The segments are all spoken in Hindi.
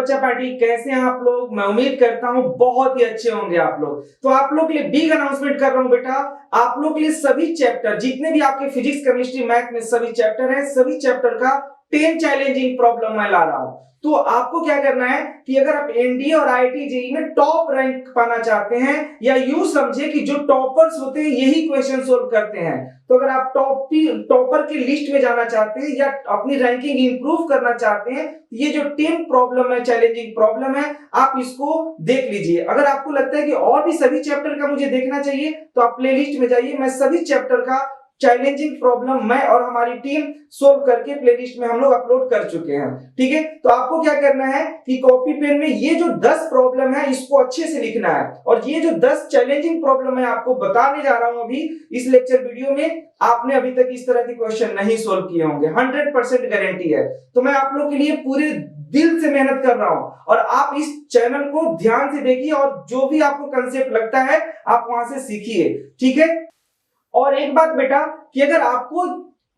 बच्चा पार्टी, कैसे हैं आप लोग? मैं उम्मीद करता हूं बहुत ही अच्छे होंगे आप लोग। तो आप लोग के लिए बिग अनाउंसमेंट कर रहा हूं बेटा, आप लोग के लिए सभी चैप्टर, जितने भी आपके फिजिक्स केमिस्ट्री मैथ में सभी चैप्टर हैं, सभी चैप्टर का 10 चैलेंजिंग प्रॉब्लम मैं ला रहा हूं। तो आपको क्या करना है कि अगर आप एनडीए और आईआईटी जेईई में टॉप रैंक पाना चाहते हैं, या यूं समझे कि जो टॉपर्स होते हैं यही क्वेश्चन सोल्व करते हैं, तो अगर आप टॉपर की लिस्ट में जाना चाहते हैं या अपनी रैंकिंग इंप्रूव करना चाहते हैं, ये जो 10 प्रॉब्लम है, चैलेंजिंग प्रॉब्लम है, आप इसको देख लीजिए। अगर आपको लगता है कि और भी सभी चैप्टर का मुझे देखना चाहिए तो आप प्लेलिस्ट में जाइए, मैं सभी चैप्टर का चैलेंजिंग प्रॉब्लम मैं और हमारी टीम सोल्व करके प्लेलिस्ट में हम लोग अपलोड कर चुके हैं। ठीक है, तो आपको क्या करना है कि कॉपी पेन में ये जो 10 प्रॉब्लम है इसको अच्छे से लिखना है, और ये जो 10 चैलेंजिंग प्रॉब्लम है आपको बताने जा रहा हूं अभी इस लेक्चर वीडियो में, आपने अभी तक इस तरह के क्वेश्चन नहीं सोल्व किए होंगे, 100% गारंटी है। तो मैं आप लोग के लिए पूरे दिल से मेहनत कर रहा हूं, और आप इस चैनल को ध्यान से देखिए और जो भी आपको कंसेप्ट लगता है आप वहां से सीखिए। ठीक है, और एक बात बेटा कि अगर आपको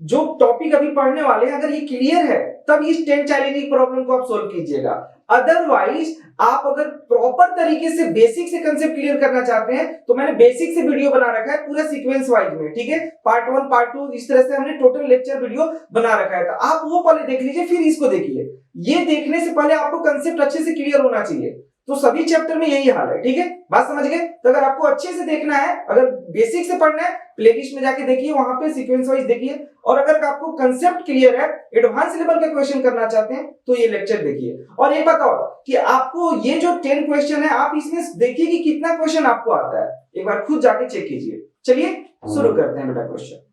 जो टॉपिक अभी पढ़ने वाले हैं अगर ये क्लियर है तब इस 10 चैलेंजिंग प्रॉब्लम को आप सोल्व कीजिएगा। अदरवाइज आप अगर प्रॉपर तरीके से बेसिक से कंसेप्ट क्लियर करना चाहते हैं तो मैंने बेसिक से वीडियो बना रखा है पूरा सीक्वेंस वाइज में। ठीक है, पार्ट 1 पार्ट 2 इस तरह से हमने टोटल लेक्चर वीडियो बना रखा है, तो आप वो पहले देख लीजिए फिर इसको देखिए। ये देखने से पहले आपको कंसेप्ट अच्छे से क्लियर होना चाहिए, तो सभी चैप्टर में यही हाल है। ठीक है, बात समझ गए? तो अगर आपको अच्छे से देखना है, अगर बेसिक से पढ़ना है, प्लेलिस्ट में जाके देखिए, वहां पे सीक्वेंस वाइज देखिए, और अगर आपको कंसेप्ट क्लियर है, एडवांस लेवल का क्वेश्चन करना चाहते हैं तो ये लेक्चर देखिए। और एक बात और कि आपको ये जो 10 क्वेश्चन है आप इसमें देखिए कि कितना क्वेश्चन आपको आता है, एक बार खुद जाके चेक कीजिए। चलिए शुरू करते हैं बेटा क्वेश्चन।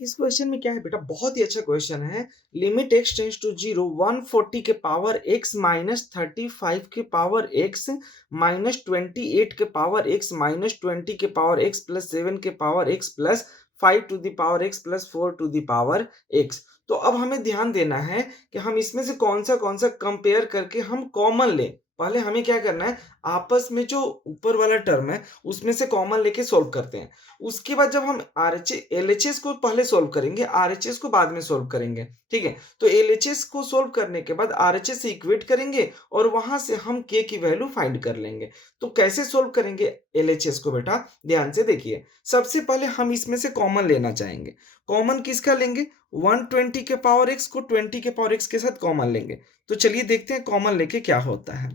इस क्वेश्चन में क्या है बेटा, बहुत ही अच्छा क्वेश्चन है। लिमिट x टेंड्स टू 0 140 के पावर x माइनस 35 के पावर x माइनस 28 के पावर x माइनस 20 के पावर x प्लस 7 के power x plus 5 to the power x plus 4 to the power x। तो अब हमें ध्यान देना है कि हम इसमें से कौन सा कंपेयर करके हम कॉमन लें। पहले हमें क्या करना है, आपस में जो ऊपर वाला टर्म है उसमें से कॉमन लेके सोल्व करते हैं। उसके बाद जब हम LHS को पहले सोल्व करेंगे, RHS को बाद में सोल्व करेंगे। ठीक है, तो LHS को सोल्व करने के बाद RHS से इक्वेट करेंगे और वहां से हम K की वैल्यू फाइंड कर लेंगे। तो कैसे सोल्व करेंगे LHS को बेटा, ध्यान से देखिए। सबसे पहले हम इसमें से कॉमन लेना चाहेंगे। कॉमन किसका लेंगे? 120 के पावर x को 20 के पावर x के साथ कॉमन लेंगे। तो चलिए देखते हैं कॉमन लेके क्या होता है।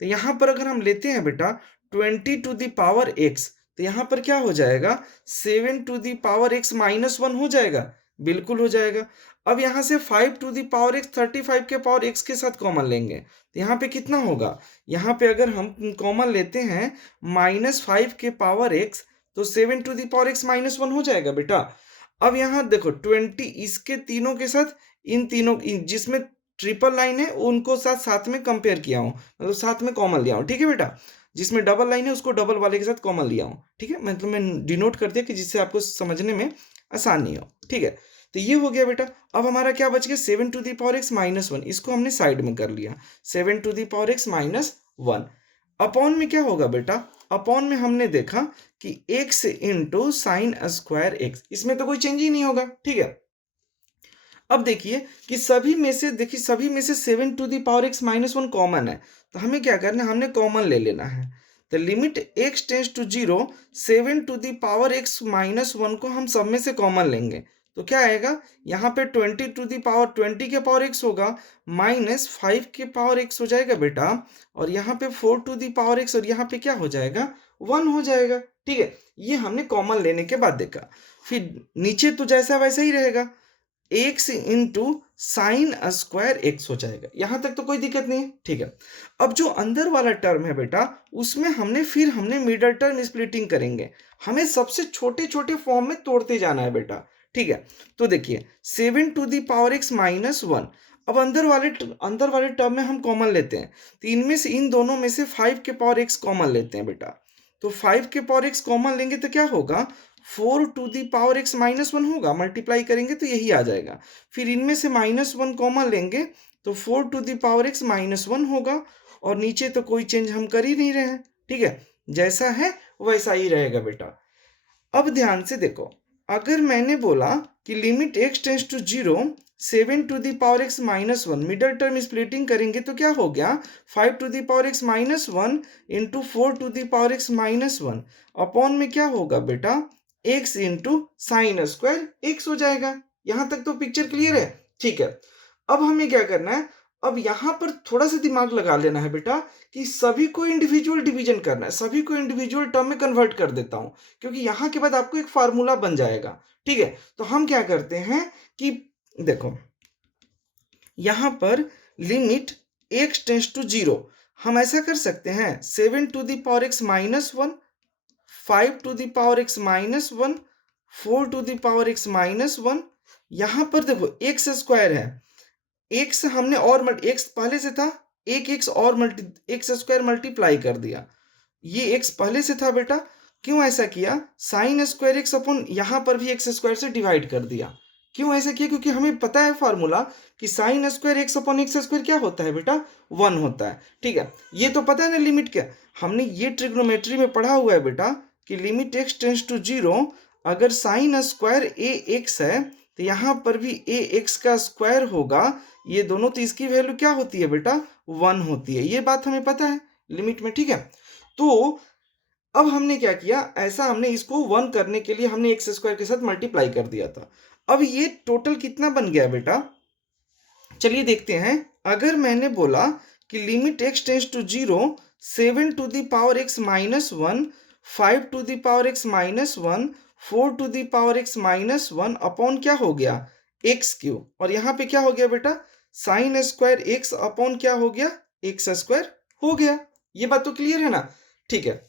तो यहां पर अगर हम लेते हैं बेटा 20 टू द पावर x, तो यहां पर क्या हो जाएगा, 7 to the power x minus 1 हो जाएगा, बिल्कुल हो जाएगा। अब यहां से 5 टू दी पावर x 35 के पावर x के साथ कॉमन लेंगे, तो यहाँ पे कितना होगा, यहाँ पे अगर हम कॉमन लेते हैं -5 के पावर x, तो 7 to the power x minus 1 हो जाएगा बेटा। अब यहाँ देखो 20 इसके तीनों के साथ, इन तीनों जिसमें ट्रिपल लाइन है उनको साथ में कंपेयर किया हूँ, मतलब साथ में कॉमन लिया हूँ। ठीक है बेटा, जिसमें डबल लाइन है उसको डबल वाले के साथ कॉमन लिया हूँ। ठीक है, मतलब मैं डिनोट कर दिया कि जिससे आपको समझने में आसानी हो। ठीक है, तो ये हो गया बेटा। अब हमारा क्या बच गया, 7 to the power x minus 1, इसको हमने साइड में कर लिया। 7 to the power x minus 1 upon में क्या होगा बेटा, अपॉन में हमने देखा कि x into sine square x, इसमें तो कोई चेंज ही नहीं होगा। ठीक है, अब देखिए कि सभी में से 7 to the power x minus 1 common है, तो हमें क्या करना है, हमने कॉमन ले लेना है। तो limit x tends to 0 7 to the power x minus 1 को हम सब में से कॉमन लेंगे, तो क्या आएगा, यहाँ पे 20 टू दी पावर 20 के पावर x होगा, माइनस 5 के पावर x हो जाएगा बेटा, और यहाँ पे 4 टू दी पावर x, और यहाँ पे क्या हो जाएगा, 1 हो जाएगा। ठीक है, ये हमने कॉमन लेने के बाद देखा। फिर नीचे तो जैसा वैसा ही रहेगा, x into sine square x हो जाएगा। यहां तक तो कोई दिक्कत नहीं है। ठीक है, अब जो अंदर वाला टर्म है बेटा उसमें हमने मिडल टर्म स्प्लिटिंग करेंगे, हमें सबसे छोटे छोटे फॉर्म में तोड़ते जाना है बेटा। ठीक है, तो देखिए 7 to the power x minus 1, अब अंदर वाले टर्म में हम कॉमन लेते हैं, तो इनमें से इन दोनों में से 5 के पावर x कॉमन लेते हैं बेटा। तो 5 के पावर x कॉमन लेंगे तो क्या होगा, 4 to the power x minus 1 होगा, मल्टीप्लाई करेंगे तो यही आ जाएगा। फिर इनमें से -1 कॉमन लेंगे तो 4 to the power x minus 1 होगा, और नीचे तो कोई चेंज हम कर ही नहीं रहे हैं। ठीक है, जैसा है वैसा ही रहेगा बेटा। अब ध्यान से देखो, अगर मैंने बोला कि limit x tends to 0 7 to the power x minus 1, middle term splitting करेंगे तो क्या हो गया 5 to the power x minus 1 into 4 to the power x minus 1 upon में क्या होगा बेटा x into sine square x हो जाएगा। यहां तक तो पिक्चर क्लियर है। ठीक है, अब हमें क्या करना है, अब यहां पर थोड़ा सा दिमाग लगा लेना है बेटा कि सभी को इंडिविजुअल डिवीजन करना है, सभी को इंडिविजुअल टर्म में कन्वर्ट कर देता हूं क्योंकि यहां के बाद आपको एक फार्मूला बन जाएगा। ठीक है, तो हम क्या करते हैं कि देखो यहां पर लिमिट x टेंस टू 0 हम ऐसा कर सकते हैं 7 to the power x minus 1, 5 to the power x minus 1, 4 to the power x minus 1। यहां पर देखो x स्क्वायर है, x हमने और x पहले से था, एक x और x स्क्वायर मल्टीप्लाई कर दिया, ये x पहले से था बेटा, क्यों ऐसा किया साइन स्क्वायर x अपन यहां पर भी x स्क्वायर से डिवाइड कर दिया। क्यों ऐसा किया, क्योंकि हमें पता है फार्मूला कि साइन स्क्वायर x अपन x स्क्वायर क्या होता है बेटा 1 होता है। ठीक है, ये तो पता है ना लिमिट क्या, हमने ये ट्रिग्नोमेट्री में पढ़ा हुआ है बेटा कि लिमिट x टेंस टू 0 अगर साइन स्क्वायर ax है तो यहाँ पर भी ax का स्क्वायर होगा, ये दोनों, तो इसकी वैल्यू क्या होती है बेटा 1 होती है, ये बात हमें पता है लिमिट में। ठीक है, तो अब हमने क्या किया, ऐसा हमने इसको 1 करने के लिए हमने एक्स स्क्वायर के साथ मल्टीप्लाई कर दिया था। अब ये टोटल कितना बन गया बेटा, चलिए देखते हैं। अगर मैंने बोला कि limit x tends to 0 7 to the power x minus 1, 5 to the power x minus 1, 4 to the power x minus 1 upon क्या हो गया एक्स क्यू, और यहाँ पे क्या हो गया बेटा साइन स्क्वायर x अपॉन क्या हो गया एक्स स्क्वायर हो गया। ये बात तो क्लियर है ना। ठीक है,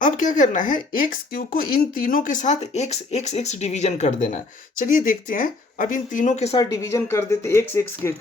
अब क्या करना है एक्स क्यू को इन तीनों के साथ एक्स एक्स एक्स डिवीजन कर देना है। चलिए देखते हैं, अब इन तीनों के साथ डिवीजन कर देते एक्स एक्स के,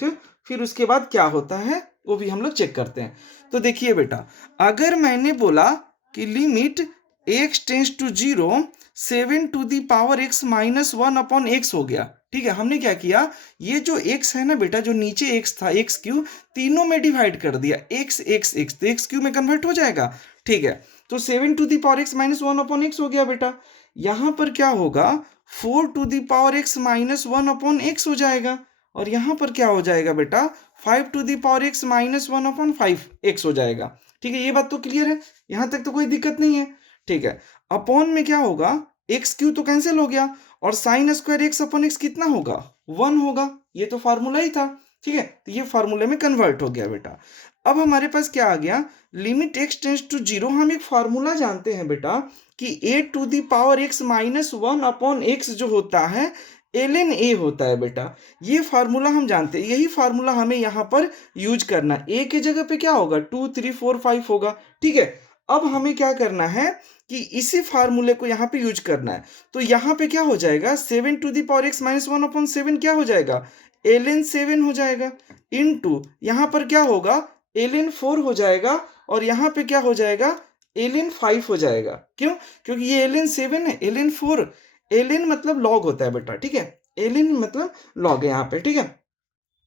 फिर उसके बाद क्या होता है वो भी हम लोग चेक करते हैं। तो देखिए बेटा, अगर मैंने बोला कि limit x tends to 0 7 to the power x minus 1 upon x हो गया। ठीक है, हमने क्या किया, ये जो x है ना बेटा, जो नीचे x था एक्स क्यू, तीनों में डिवाइड कर दिया x एक्स एक्स, तो एक्स क्यू में कन्वर्ट हो जाएगा। ठीक है, तो 7 to the power x minus 1 upon x हो गया बेटा। यहां पर क्या होगा 4 to the power x minus 1 upon x हो जाएगा, और यहां पर क्या हो जाएगा बेटा 5 to the power x minus 1 upon 5 x हो जाएगा। ठीक है, ये बात तो क्लियर है, यहां तक तो कोई दिक्कत नहीं है। ठीक है, अपॉन में क्या होगा एक्स क्यू तो कैंसिल हो गया, और sign square x upon x कितना होगा 1 होगा, ये तो फार्मूला ही था। ठीक है, तो ये फार्मूले में कन्वर्ट हो गया बेटा। अब हमारे पास क्या आ गया, लिमिट x टेंस टू 0, हम एक फार्मूला जानते हैं बेटा कि a to the power x minus 1 upon x जो होता है ln a होता है बेटा। ये फार्मूला हम जानते हैं, यही फार्मूला हमें यहाँ पर यूज करना है। a के जगह पे क्या होगा 2 3 4 5 होगा। ठीक है, अब हमें क्या करना है कि इसी फार्मूले को यहाँ पे यूज करना है। तो यहाँ पे क्या हो जाएगा 7 to the power x minus 1 upon 7 क्या हो जाएगा ln 7 हो जाएगा, इनटू यहाँ पर क्या होगा ln 4 हो जाएगा, और यहाँ पे क्या हो जाएगा ln 5 हो जाएगा। क्यों, क्योंकि ये ln 7 है, ln 4, ln मतलब लॉग होता है बेटा। ठीक है, ln मतलब लॉग है यहाँ पे। ठीक है,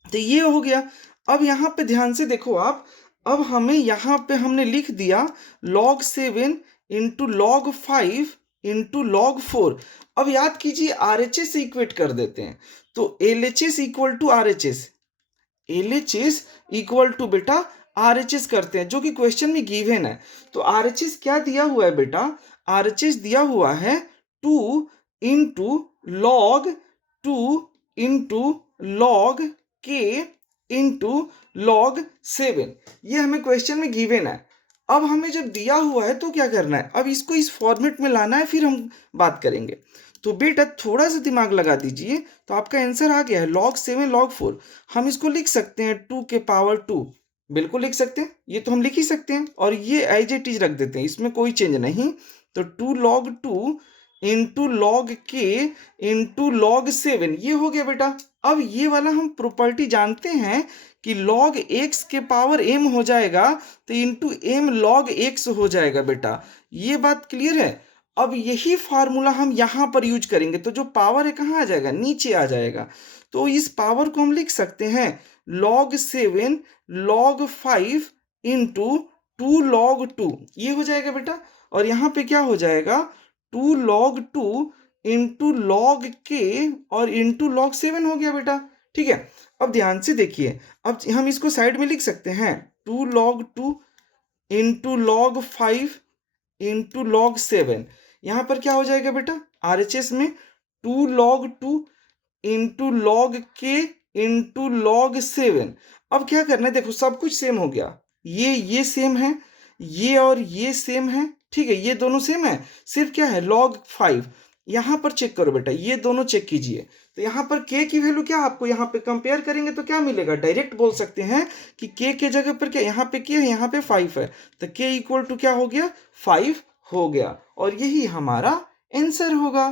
तो ये हो गया। अब यहाँ पे ध्यान से देखो आप, अब हमें यहाँ पे हमने लिख दिया log 7 into log 5 into log 4। अब याद कीजिए RHS से इक्वेट कर देते हैं, तो LHS equal to RHS, LHS equal to बेटा RHS करते हैं, जो कि क्वेश्चन में गिवन है। तो RHS क्या दिया हुआ है बेटा, RHS दिया हुआ है 2 into log 2 into log k into log 7, ये हमें क्वेश्चन में गिवन है। अब हमें जब दिया हुआ है तो क्या करना है, अब इसको इस फॉर्मेट में लाना है, फिर हम बात करेंगे। तो बेटा थोड़ा सा दिमाग लगा दीजिए, तो आपका आंसर आ गया है log 7 log 4। हम इसको लिख सकते हैं 2 के पावर 2, बिल्कुल लिख सकते हैं, ये तो हम लिख ही सकते हैं, और ये एज इट इज रख देते हैं, इसमें कोई चेंज नहीं। तो 2 log 2 इंटू लॉग के इंटू लॉग 7, ये हो गया बेटा। अब ये वाला हम प्रॉपर्टी जानते हैं कि log x के पावर m हो जाएगा, तो इंटू m log x हो जाएगा बेटा। ये बात क्लियर है। अब यही फार्मूला हम यहाँ पर यूज करेंगे, तो जो पावर है कहाँ आ जाएगा नीचे आ जाएगा। तो इस पावर को हम लिख सकते हैं log 7 log 5 इंटू 2 log 2, ये हो जाएगा बेटा। और यहाँ पे क्या हो जाएगा 2 log 2 इंटू लॉग के और इंटू लॉग 7 हो गया बेटा। ठीक है, अब ध्यान से देखिए, अब हम इसको साइड में लिख सकते हैं 2 log 2 into log 5 into log 7। यहाँ पर क्या हो जाएगा बेटा, RHS में 2 log 2 इंटू log के इंटू log 7। अब क्या करना है, देखो सब कुछ सेम हो गया, ये सेम है, ये और ये सेम है। ठीक है, ये दोनों सेम है, सिर्फ क्या है log 5। यहाँ पर चेक करो बेटा, ये दोनों चेक कीजिए, तो यहाँ पर k की वैल्यू क्या, आपको यहाँ पे कंपेयर करेंगे तो क्या मिलेगा, डायरेक्ट बोल सकते हैं कि k के जगह पर क्या, यहाँ पे k है, यहाँ पे 5 है, तो k इक्वल टू क्या हो गया, 5 हो गया, और यही हमारा आंसर होगा।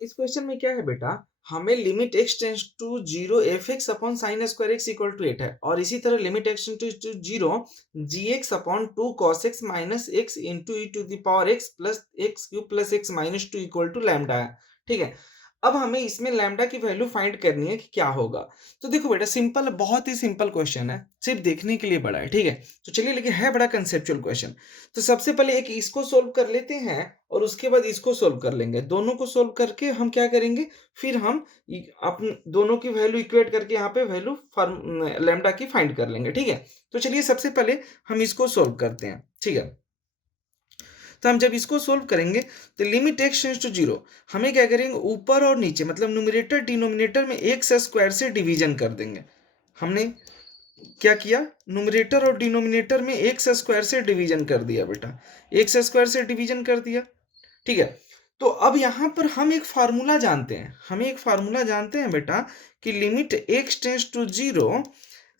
इस क्वेश्चन में क्या है बेटा, हमें limit x tends to 0 f x upon sine square x equal to 8 है, और इसी तरह limit x tends to 0 g x upon 2 cos x minus x into e to the power x plus x cube plus x minus 2 equal to lambda है। ठीक है, अब हमें इसमें लैम्डा की वैल्यू फाइंड करनी है कि क्या होगा। तो देखो बेटा, सिंपल, बहुत ही सिंपल क्वेश्चन है, सिर्फ देखने के लिए बड़ा है। ठीक है, तो चलिए, लेकिन है बड़ा कंसेप्चुअल क्वेश्चन। तो सबसे पहले एक इसको सोल्व कर लेते हैं और उसके बाद इसको सोल्व कर लेंगे। दोनों को सोल्व करके हम क्या करेंगे, फिर हम अपने दोनों की वैल्यू इक्वेट करके यहाँ पे वैल्यू लैम्डा की फाइंड कर लेंगे। ठीक है, तो चलिए सबसे पहले हम इसको सोल्व करते हैं। ठीक है, तो हम जब इसको सोल्व करेंगे तो लिमिट x टेंड्स टू 0, हमें क्या करेंगे, ऊपर और नीचे मतलब न्यूमरेटर डिनोमिनेटर में एक्स स्क्वायर से डिवीजन कर देंगे। हमने क्या किया, न्यूमरेटर और डिनोमिनेटर में एक्स स्क्वायर से डिवीजन कर दिया बेटा, एक्स स्क्वायर से डिवीजन कर दिया। ठीक है, तो अब यहाँ पर हम एक फार्मूला जानते हैं, बेटा कि limit x tends to 0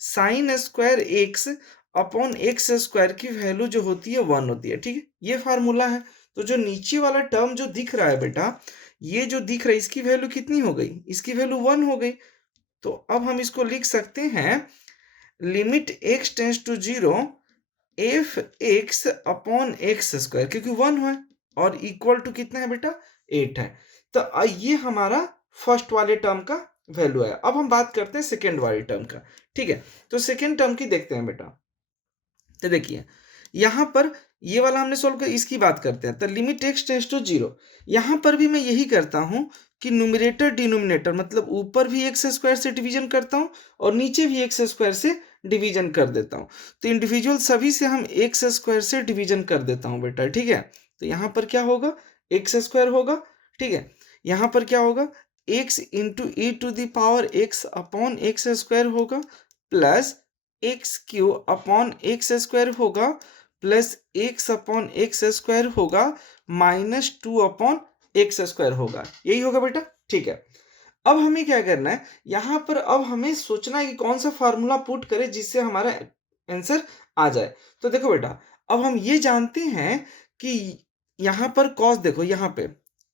sine square x upon x square की वैल्यू जो होती है 1 होती है। ठीक है, ये फार्मूला है। तो जो नीचे वाला टर्म जो दिख रहा है बेटा, ये जो दिख रहा है, इसकी वैल्यू कितनी हो गई, इसकी वैल्यू 1 हो गई। तो अब हम इसको लिख सकते हैं limit x tends to 0 f x upon x square, क्योंकि 1 है और इक्वल टू कितना है बेटा, 8 है। तो ये हमारा फर्स्ट वाले टर्म का वैल्यू है। अब हम बात करते हैं सेकेंड वाले टर्म का। ठीक है, तो सेकेंड टर्म की देखते हैं बेटा। तो देखिए, यहाँ पर ये वाला हमने सोल्व कर, इसकी बात करते हैं। तो लिमिट x टेंड्स टू 0, यहाँ पर भी मैं यही करता हूँ कि न्यूमरेटर डिनोमिनेटर मतलब ऊपर भी एक्स स्क्वायर से डिवीजन करता हूँ और नीचे भी एक्स स्क्वायर से डिवीजन कर देता हूँ। तो इंडिविजुअल सभी से हम एक्स स्क्वायर से डिवीजन कर देता हूँ बेटा। ठीक है, तो यहाँ पर क्या होगा, एक्स स्क्वायर होगा। ठीक है, यहाँ पर क्या होगा, x into e to the power x upon x square होगा, plus x q upon x square होगा, plus x upon x square होगा, माइनस 2 अपॉन एक्स स्क्वायर होगा। यही होगा बेटा। ठीक है, अब हमें क्या करना है, यहाँ पर अब हमें सोचना है कि कौन सा फार्मूला पुट करें जिससे हमारा आंसर आ जाए। तो देखो बेटा, अब हम ये जानते हैं कि यहाँ पर कॉस, देखो यहाँ पे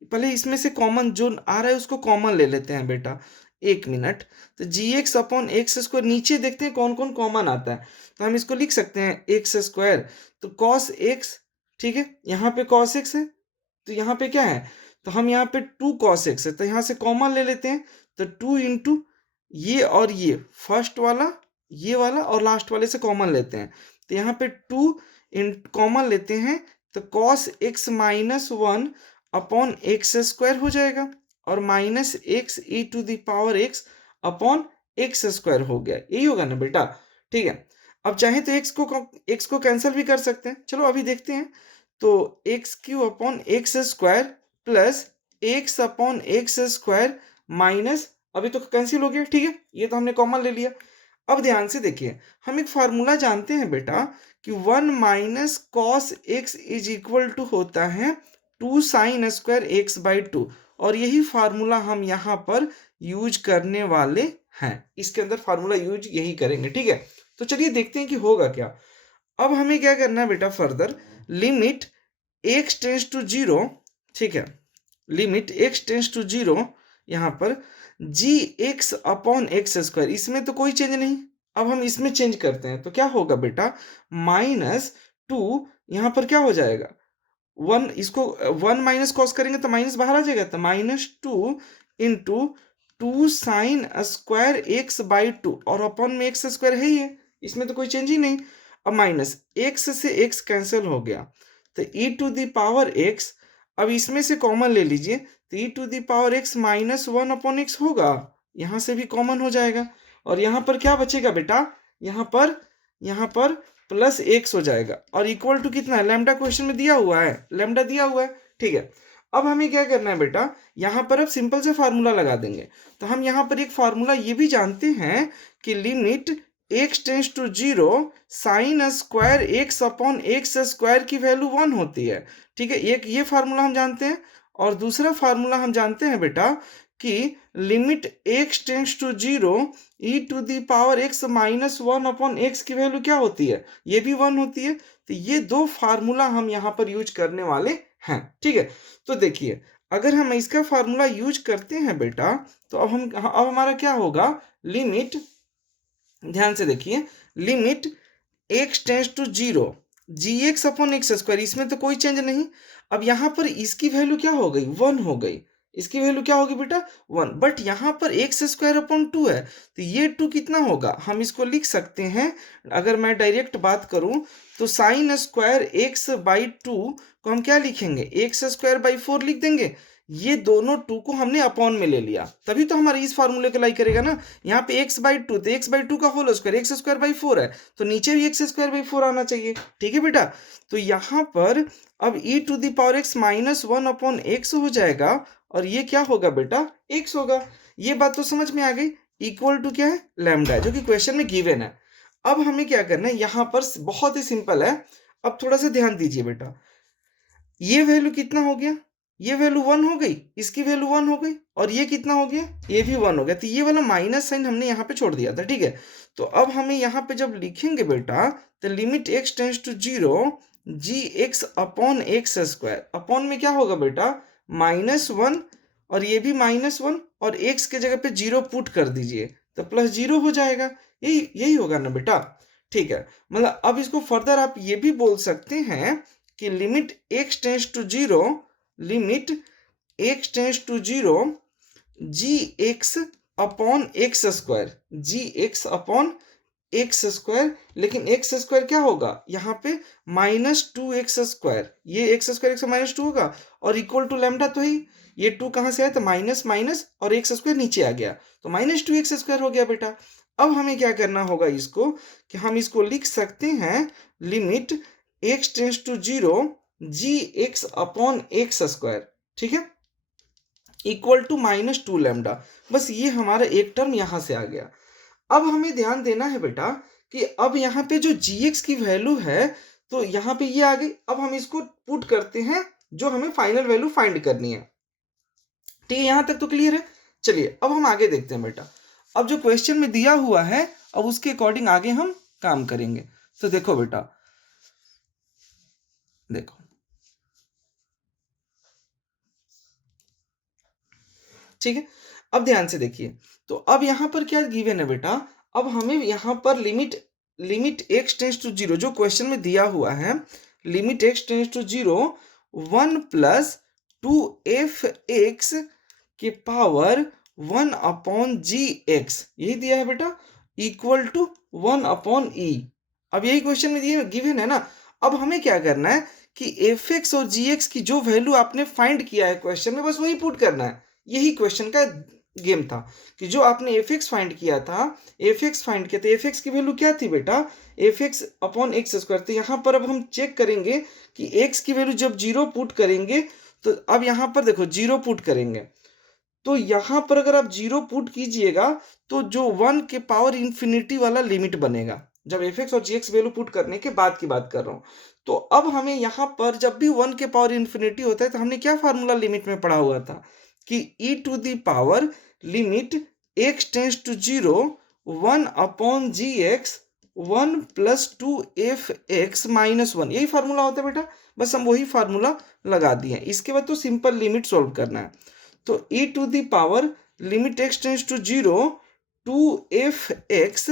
पहले इसमें से कॉमन जो आ रहा है उसको कॉमन ले लेते हैं बेटा, 1 मिनट। तो जी एक्स अपॉन एक्स स्क्वायर, नीचे देखते हैं कौन कौन कॉमन आता है। तो हम इसको लिख सकते हैं एक्स स्क्वायर, तो कॉस एक्स। ठीक है, यहाँ पे कॉस एक्स है, तो यहाँ पे क्या है, तो हम यहाँ पे 2 cos x है, तो यहाँ से कॉमन ले लेते हैं। तो 2 इंटू ये और ये फर्स्ट वाला, ये वाला और लास्ट वाले से कॉमन लेते हैं। तो यहाँ पे 2 इन कॉमन लेते हैं, तो cos x minus 1 upon x square हो जाएगा, और minus x e to the power x upon x square हो गया। यही होगा ना बेटा। ठीक है, अब चाहे तो x को कैंसिल भी कर सकते हैं, चलो अभी देखते हैं। तो x q upon x square plus x upon x square minus, अभी तो कैंसिल हो गया। ठीक है, ये तो हमने कॉमन ले लिया। अब ध्यान से देखिए, हम एक फार्मूला जानते हैं बेटा कि 1 minus cos x is equal to होता है 2 साइन स्क्वायर एक्स बाई 2, और यही फार्मूला हम यहाँ पर यूज करने वाले हैं। इसके अंदर फार्मूला यूज यही करेंगे। ठीक है, तो चलिए देखते हैं कि होगा क्या। अब हमें क्या करना है बेटा, further limit x tends to 0। ठीक है, लिमिट x टेंड्स टू 0, यहाँ पर जी एक्स अपॉन एक्स स्क्वायर, इसमें तो कोई चेंज नहीं। अब हम इसमें चेंज करते हैं तो क्या होगा बेटा, माइनस 2, यहाँ पर क्या हो जाएगा 1, इसको 1 माइनस कॉस करेंगे तो माइनस बाहर आ जाएगा, तो minus 2 into 2 sign square x by 2, और अपॉन में एक्स स्क्वायर है ही है, इसमें तो कोई चेंज ही नहीं। अब माइनस एक्स से एक्स कैंसिल हो गया, तो e to the power x, अब इसमें से कॉमन ले लीजिए, तो e to the power x minus 1/x होगा, यहाँ से भी कॉमन हो जाएगा, और यहाँ पर क्या बचेगा बेटा, यहाँ पर प्लस एक्स हो जाएगा, और इक्वल टू कितना है, लैम्डा क्वेश्चन में दिया हुआ है, लैम्डा दिया हुआ है, ठीक है। अब हमें क्या करना है बेटा, यहाँ पर अब सिंपल से फार्मूला लगा देंगे। तो हम यहाँ पर एक फार्मूला ये भी जानते हैं कि limit x tends to 0 sine square x upon x square की वैल्यू 1 होती है, ठीक है। एक ये फार्मूला हम जानते हैं, और दूसरा फार्मूला हम जानते हैं बेटा कि limit x tends to 0 e to the power x minus 1/x की वैल्यू क्या होती है, ये भी 1 होती है। तो ये दो फार्मूला हम यहाँ पर यूज करने वाले हैं, ठीक है। तो देखिए, अगर हम इसका फार्मूला यूज करते हैं बेटा, तो अब हमारा क्या होगा, लिमिट, ध्यान से देखिए, limit x tends to 0 gx upon x square, इसमें तो कोई चेंज नहीं। अब यहाँ पर इसकी वैल्यू क्या हो गई, 1 हो गई, इसकी वैल्यू क्या होगी बेटा, 1। बट यहाँ पर एक्स स्क्वायर अपॉन 2 है, तो ये 2 कितना होगा, हम इसको लिख सकते हैं, अगर मैं डायरेक्ट बात करूँ तो साइन स्क्वायर एक्स बाई 2 को हम क्या लिखेंगे, एक्स स्क्वायर बाई 4 लिख देंगे। ये दोनों 2 को हमने अपॉन में ले लिया, तभी तो हमारे इस फार्मूले को लाई करेगा ना। यहाँ पे x बाई 2, तो x बाई 2 का whole square, x square by 4 है, तो नीचे भी एक्स स्क्वायर बाई 4 आना चाहिए, ठीक है बेटा। तो यहाँ पर अब e to the power x minus 1/x हो जाएगा, और ये क्या होगा बेटा, x होगा। ये बात तो समझ में आ गई, इक्वल टू क्या है, लैम्डा, जो कि क्वेश्चन में गिवन है। अब हमें क्या करना है, यहाँ पर बहुत ही सिंपल है। अब थोड़ा सा ध्यान दीजिए बेटा, ये वैल्यू कितना हो गया, ये वैल्यू 1 हो गई, इसकी वैल्यू 1 हो गई, और ये कितना हो गया, ये भी 1 हो गया। तो ये वाला माइनस साइन हमने यहाँ पे छोड़ दिया था, ठीक है। तो अब हमें यहाँ पे जब लिखेंगे बेटा, तो limit x tends to 0 gx upon x square, upon में क्या होगा बेटा, -1, और ये भी -1, और x के जगह पे 0 पुट कर दीजिए, तो प्लस 0 हो जाएगा। यही होगा ना बेटा, ठीक है। मतलब अब इसको फर्दर आप ये भी बोल सकते हैं कि limit x tends to 0, limit x tends to 0 gx upon x square, gx upon x square, लेकिन एक्स स्क्वायर क्या होगा, यहाँ पे -2x स्क्वायर, ये एक्स स्क्वायर -2 होगा, और इक्वल टू लैम्डा, तो ही ये 2 कहाँ से आया, तो माइनस माइनस, और एक्स स्क्वायर नीचे आ गया, तो -2x स्क्वायर हो गया बेटा। अब हमें क्या करना होगा इसको, कि हम इसको लिख सकते हैं limit x tends to 0 gx upon x square, ठीक है, इक्वल टू -2 लैम्डा। बस ये हमारा एक टर्म यहाँ से आ गया। अब हमें ध्यान देना है बेटा कि अब यहाँ पे जो gx की वैल्यू है, तो यहाँ पे ये आ गई। अब हम इसको पुट करते हैं, जो हमें फाइनल वैल्यू फाइंड करनी है, ठीक है। यहाँ तक तो क्लियर है। चलिए अब हम आगे देखते हैं बेटा। अब जो क्वेश्चन में दिया हुआ है, अब उसके अकॉर्डिंग आगे हम काम करेंगे। तो देखो बेटा, देखो, ठीक है। अब ध्यान से देखिए, तो अब यहाँ पर क्या गिवन है बेटा, अब हमें यहाँ पर लिमिट x टेंस टू 0, जो क्वेश्चन में दिया हुआ है, limit x tends to 0 1 plus 2f(x) के पावर 1 अपॉन gx, यही दिया है बेटा, इक्वल टू 1 अपॉन e। अब यही क्वेश्चन में दिया गिवन है ना। अब हमें क्या करना है कि fx और gx की जो वैल्यू आपने फाइंड किया है क्वेश्चन में, बस वही पुट करना है। यही क्वेश्चन का गेम था कि जो आपने fx फाइंड किया था, तो fx की वैल्यू क्या थी बेटा, fx अपॉन एक्स स्क्वायर। तो यहाँ पर अब हम चेक करेंगे कि x की वैल्यू जब 0 पुट करेंगे, तो अब यहाँ पर देखो 0 पुट करेंगे, तो यहाँ पर अगर आप 0 पुट कीजिएगा, तो जो 1 के पावर इंफिनिटी वाला लिमिट बनेगा, जब fx और gx वैल्यू पुट करने के बाद की बात कर रहा हूँ। तो अब हमें यहाँ पर जब भी 1 के पावर इंफिनिटी होता है, तो हमने क्या फार्मूला लिमिट में पढ़ा हुआ था कि e to the power limit x tends to 0 1 upon gx 1 plus 2f(x) -1, यही फार्मूला होता है बेटा। बस हम वही फार्मूला लगा दिए। इसके बाद तो सिंपल लिमिट सॉल्व करना है। तो e to the power limit x tends to 0 2f(x)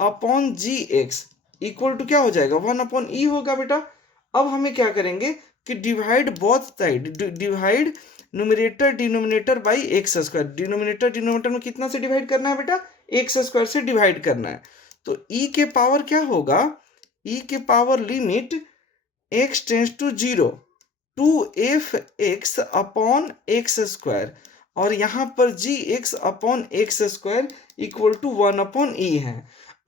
upon gx equal to क्या हो जाएगा, 1 अपॉन e होगा बेटा। अब हमें क्या करेंगे कि divide both side, divide numerator denominator by x square. Denominator में कितना से डिवाइड करना है बेटा, एक्स स्क्वायर से डिवाइड करना है। तो e के पावर क्या होगा, e के power limit x tends to 0 2f(x) upon x square और यहाँ पर gx upon x square equal to 1 upon e है।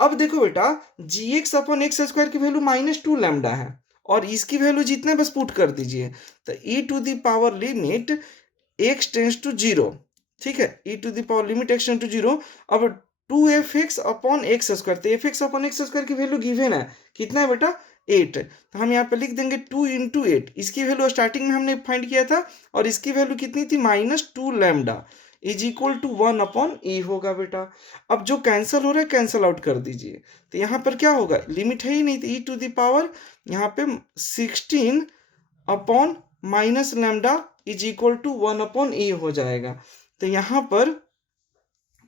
अब देखो बेटा gx अपॉन एक्स स्क्वायर की वैल्यू -2 लैम्डा है और इसकी वैल्यू जितना बस पुट कर दीजिए तो e to the power limit x tends to 0, ठीक है, e to the power limit x tends to 0। अब 2f(x) अपॉन एक्स स्क्वायर, तो f(x) अपॉन एक्स स्क्वायर की वैल्यू गिवन है, कितना है बेटा 8, तो हम यहाँ पे लिख देंगे 2 इंटू 8। इसकी वैल्यू स्टार्टिंग में हमने फाइंड किया था और इसकी वैल्यू कितनी थी -2 lambda is equal to 1 upon e होगा बेटा। अब जो कैंसिल हो रहा है कैंसिल आउट कर दीजिए, तो यहाँ पर क्या होगा, लिमिट है ही नहीं, तो e टू द पावर यहाँ पे 16 upon minus lambda is equal to 1 upon e हो जाएगा। तो यहाँ पर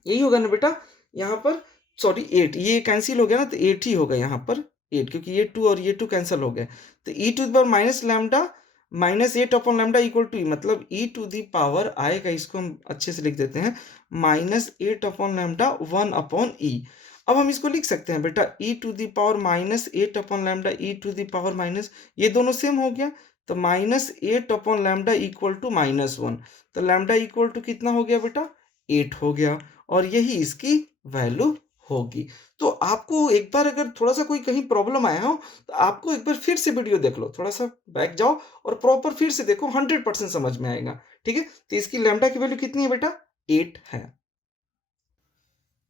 यही होगा ना बेटा, यहाँ पर सॉरी 8, ये कैंसिल हो गया ना, तो 8 ही होगा यहाँ पर 8, क्योंकि ये 2 और ये 2 कैंसिल हो गए। तो e to the power minus lambda -8 upon lambda equal to e, मतलब e टू द पावर आएगा, इसको हम अच्छे से लिख देते हैं -8 अपॉन लैम्डा 1 अपॉन ई। अब हम इसको लिख सकते हैं बेटा e to the power -8 upon lambda e to the power minus, ये दोनों सेम हो गया, तो -8 अपॉन लैम्डा इक्वल टू -1, तो लैम्डा इक्वल टू कितना हो गया बेटा 8 हो गया और यही इसकी वैल्यू होगी। तो आपको एक बार अगर थोड़ा सा कोई कहीं प्रॉब्लम आया हो तो आपको एक बार फिर से वीडियो देख लो, थोड़ा सा बैक जाओ और प्रॉपर फिर से देखो, 100% समझ में आएगा, ठीक है। तो इसकी लैम्डा की वैल्यू कितनी है बेटा 8 है।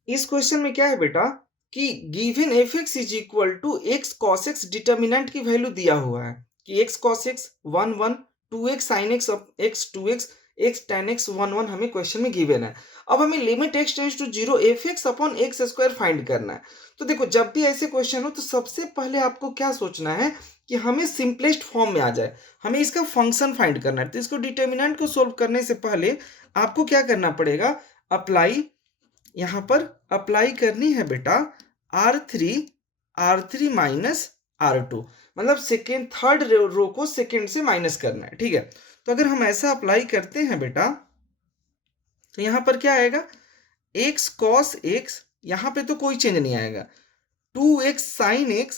इस क्वेश्चन में क्या है बेटा कि given f(x) is equal to x cos x, determinant की वैल्यू दिया हुआ है कि x cos x 1 1, 2x sin x x 2x, x tan x 1 1 हमें क्वेश्चन में गिवन है। अब हमें limit x tends to 0 f(x) upon x square find करना है। तो देखो जब भी ऐसे क्वेश्चन हो तो सबसे पहले आपको क्या सोचना है कि हमें सिंपलेस्ट फॉर्म में आ जाए, हमें इसका फंक्शन फाइंड करना है। तो इसको डिटर्मिनेंट को सोल्व करने से पहले आपको क्या करना पड़ेगा, अप्लाई, यहाँ पर अप्लाई करनी है बेटा R3 माइनस R2, मतलब सेकेंड थर्ड रो को सेकेंड से माइनस करना है, ठीक है। तो अगर हम ऐसा अप्लाई करते हैं बेटा तो यहाँ पर क्या आएगा, x cos x, यहाँ पे तो कोई चेंज नहीं आएगा, 2x sin x,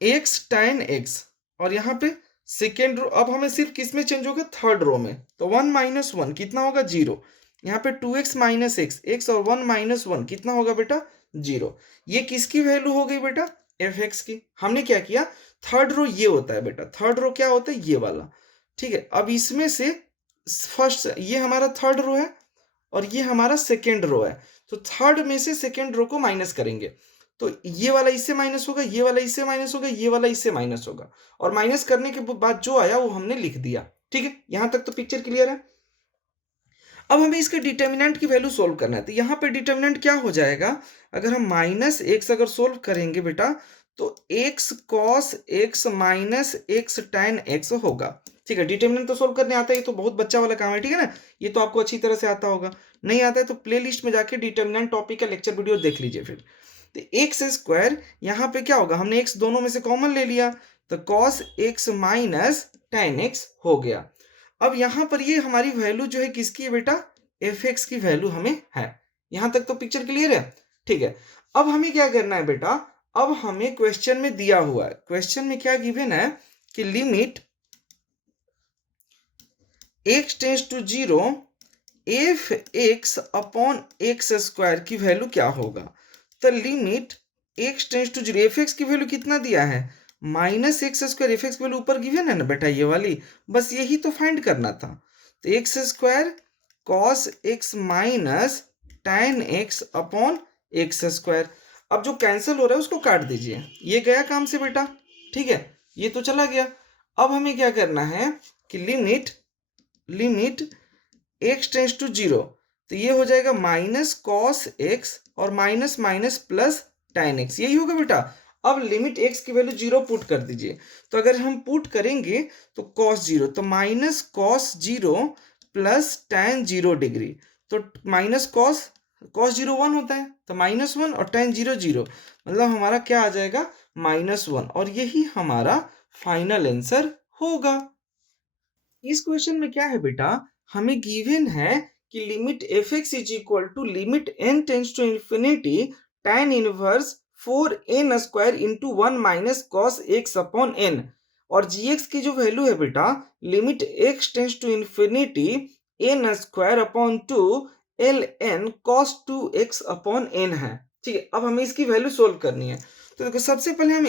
x tan x, और यहाँ पे सेकेंड रो, अब हमें सिर्फ किस में चेंज होगा, थर्ड रो में, तो 1 - 1 कितना होगा 0, यहाँ पे 2x - x, x और 1 - 1 कितना होगा बेटा 0। ये किसकी वैल्यू हो गई बेटा f(x) की। हमने क्या किया, थर्ड रो ये होता है बेटा, थर्ड रो क्या होता है ये वाला, ठीक है। अब इसमें से फर्स्ट, ये हमारा थर्ड रो है और ये हमारा सेकेंड रो है, तो थर्ड में से सेकेंड रो को माइनस करेंगे, तो ये वाला इससे माइनस होगा, ये वाला इससे माइनस होगा, ये वाला इससे माइनस होगा, और माइनस करने के बाद जो आया वो हमने लिख दिया, ठीक है। यहां तक तो पिक्चर क्लियर है। अब हमें इसके डिटर्मिनेंट की वैल्यू सोल्व करना है, तो यहाँ पे डिटर्मिनेंट क्या हो जाएगा, अगर हम -x अगर सोल्व करेंगे बेटा तो x cos x minus x tan x होगा, ठीक है। डिटर्मिनेंट तो सोल्व करने आता है, ये तो बहुत बच्चा वाला काम है, ठीक है ना, ये तो आपको अच्छी तरह से आता होगा। नहीं आता है तो प्ले लिस्ट में जाके डिटर्मिनेंट टॉपिक का लेक्चर वीडियो देख लीजिए फिर। तो एक्स स्क्वायर यहाँ पे क्या होगा, हमने x दोनों में से कॉमन ले लिया, तो cos x minus tan x हो गया। अब यहाँ पर ये हमारी वैल्यू जो है किसकी है बेटा, f(x) की वैल्यू हमें है। यहां तक तो पिक्चर क्लियर है, ठीक है। अब हमें क्या करना है बेटा, अब हमें क्वेश्चन में दिया हुआ है, क्वेश्चन में क्या गिवन है कि limit x tends to 0 f(x) upon x square की वैल्यू क्या होगा। तो limit x tends to 0, f(x) की वैल्यू कितना दिया है -x², f(x) की वैल्यू ऊपर गिवन है ना बेटा ये वाली, बस यही तो फाइंड करना था। तो x² cos x minus tan x upon x²। अब जो कैंसिल हो रहा है उसको काट दीजिए, ये गया काम से बेटा, ठीक है, ये तो चला गया। अब हमें क्या करना है कि लिमिट x टेंड्स टू 0, तो ये हो जाएगा -cos x और minus minus plus tan x, यही होगा बेटा। अब लिमिट x की वैल्यू 0 पुट कर दीजिए, तो अगर हम पुट करेंगे तो cos 0, तो minus cos 0 plus tan 0 degree, तो माइनस cos 0 1 होता है, तो -1 और tan 0 0, मतलब हमारा क्या आ जाएगा -1, और यही हमारा फाइनल आंसर होगा। इस क्वेश्चन में क्या है बेटा, हमें गिवन है कि limit f(x) is equal to limit n tends to infinity tan inverse 4n² into 1 minus cos x upon n। और gx की जो वैल्यू है बेटा limit x tends to infinity n square upon 2 ln cos 2x upon n है। ठीक है, अब हमें इसकी वैल्यू सोल्व करनी है। तो देखो सबसे पहले हम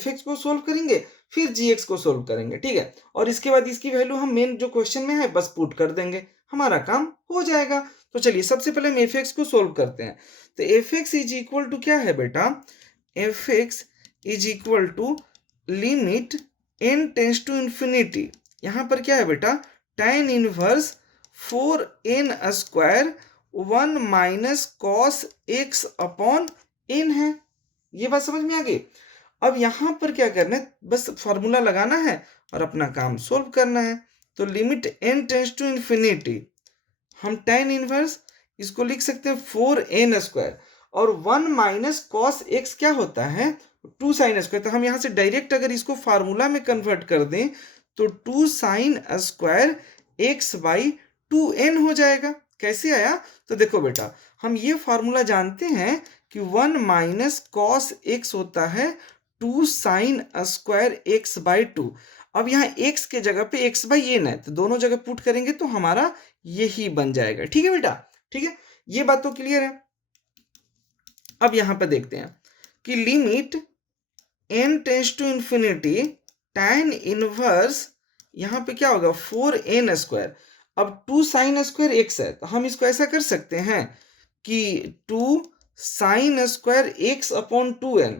fx को सोल्व करेंगे, फिर gx को सोल्व करेंगे। ठीक है, और इसके बाद इसकी वैल्यू हम मेन जो क्वेश्चन में है बस पुट कर देंगे, हमारा काम हो जाएगा। तो चलिए सबसे पहले हम fx को सोल्व करते हैं। तो fx इज इक्वल टू क्या है बेटा, fx is equal to limit n tends to infinity, यहाँ पर क्या है बेटा tan inverse 4n square 1 minus cos x upon n है। ये बात समझ में आ गई। अब यहाँ पर क्या करना है, बस फॉर्मूला लगाना है और अपना काम सोल्व करना है। तो limit n tends to infinity, हम tan इनवर्स इसको लिख सकते हैं 4n स्क्वायर और 1 माइनस कॉस x क्या होता है 2 साइन स्क्वायर। तो हम यहाँ से डायरेक्ट अगर इसको फार्मूला में कन्वर्ट कर दें तो 2 sign square x by 2n हो जाएगा। कैसे आया, तो देखो बेटा हम ये फार्मूला जानते हैं कि 1 माइनस कॉस x होता है 2 साइन स्क्वायर x बाई 2। अब यहाँ x के जगह पे x बाई n है, तो दोनों जगह पुट करेंगे तो हमारा यही बन जाएगा। ठीक है बेटा, ठीक है, ये बात तो क्लियर है। अब यहाँ पर देखते हैं कि limit n tends to infinity tan inverse यहाँ पे क्या होगा 4n स्क्वायर। अब 2 साइन स्क्वायर x है, तो हम इसको ऐसा कर सकते हैं कि 2 sign square x upon 2n।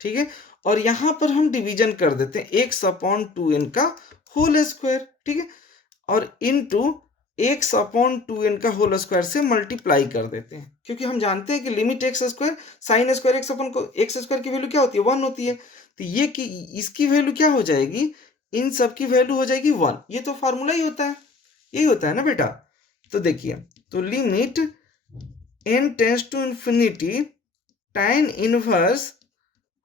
ठीक है, और यहाँ पर हम डिवीजन कर देते हैं x अपॉन 2n का होल स्क्वायर। ठीक है, और इनटू x अपॉन 2n का होल स्क्वायर से मल्टीप्लाई कर देते हैं, क्योंकि हम जानते हैं कि limit x square sine square x upon x square की वैल्यू क्या होती है 1 होती है। तो ये कि इसकी वैल्यू क्या हो जाएगी, इन सब की वैल्यू हो जाएगी 1। ये तो फार्मूला ही होता है, यही होता है ना बेटा। तो देखिए, तो limit n tends to infinity tan inverse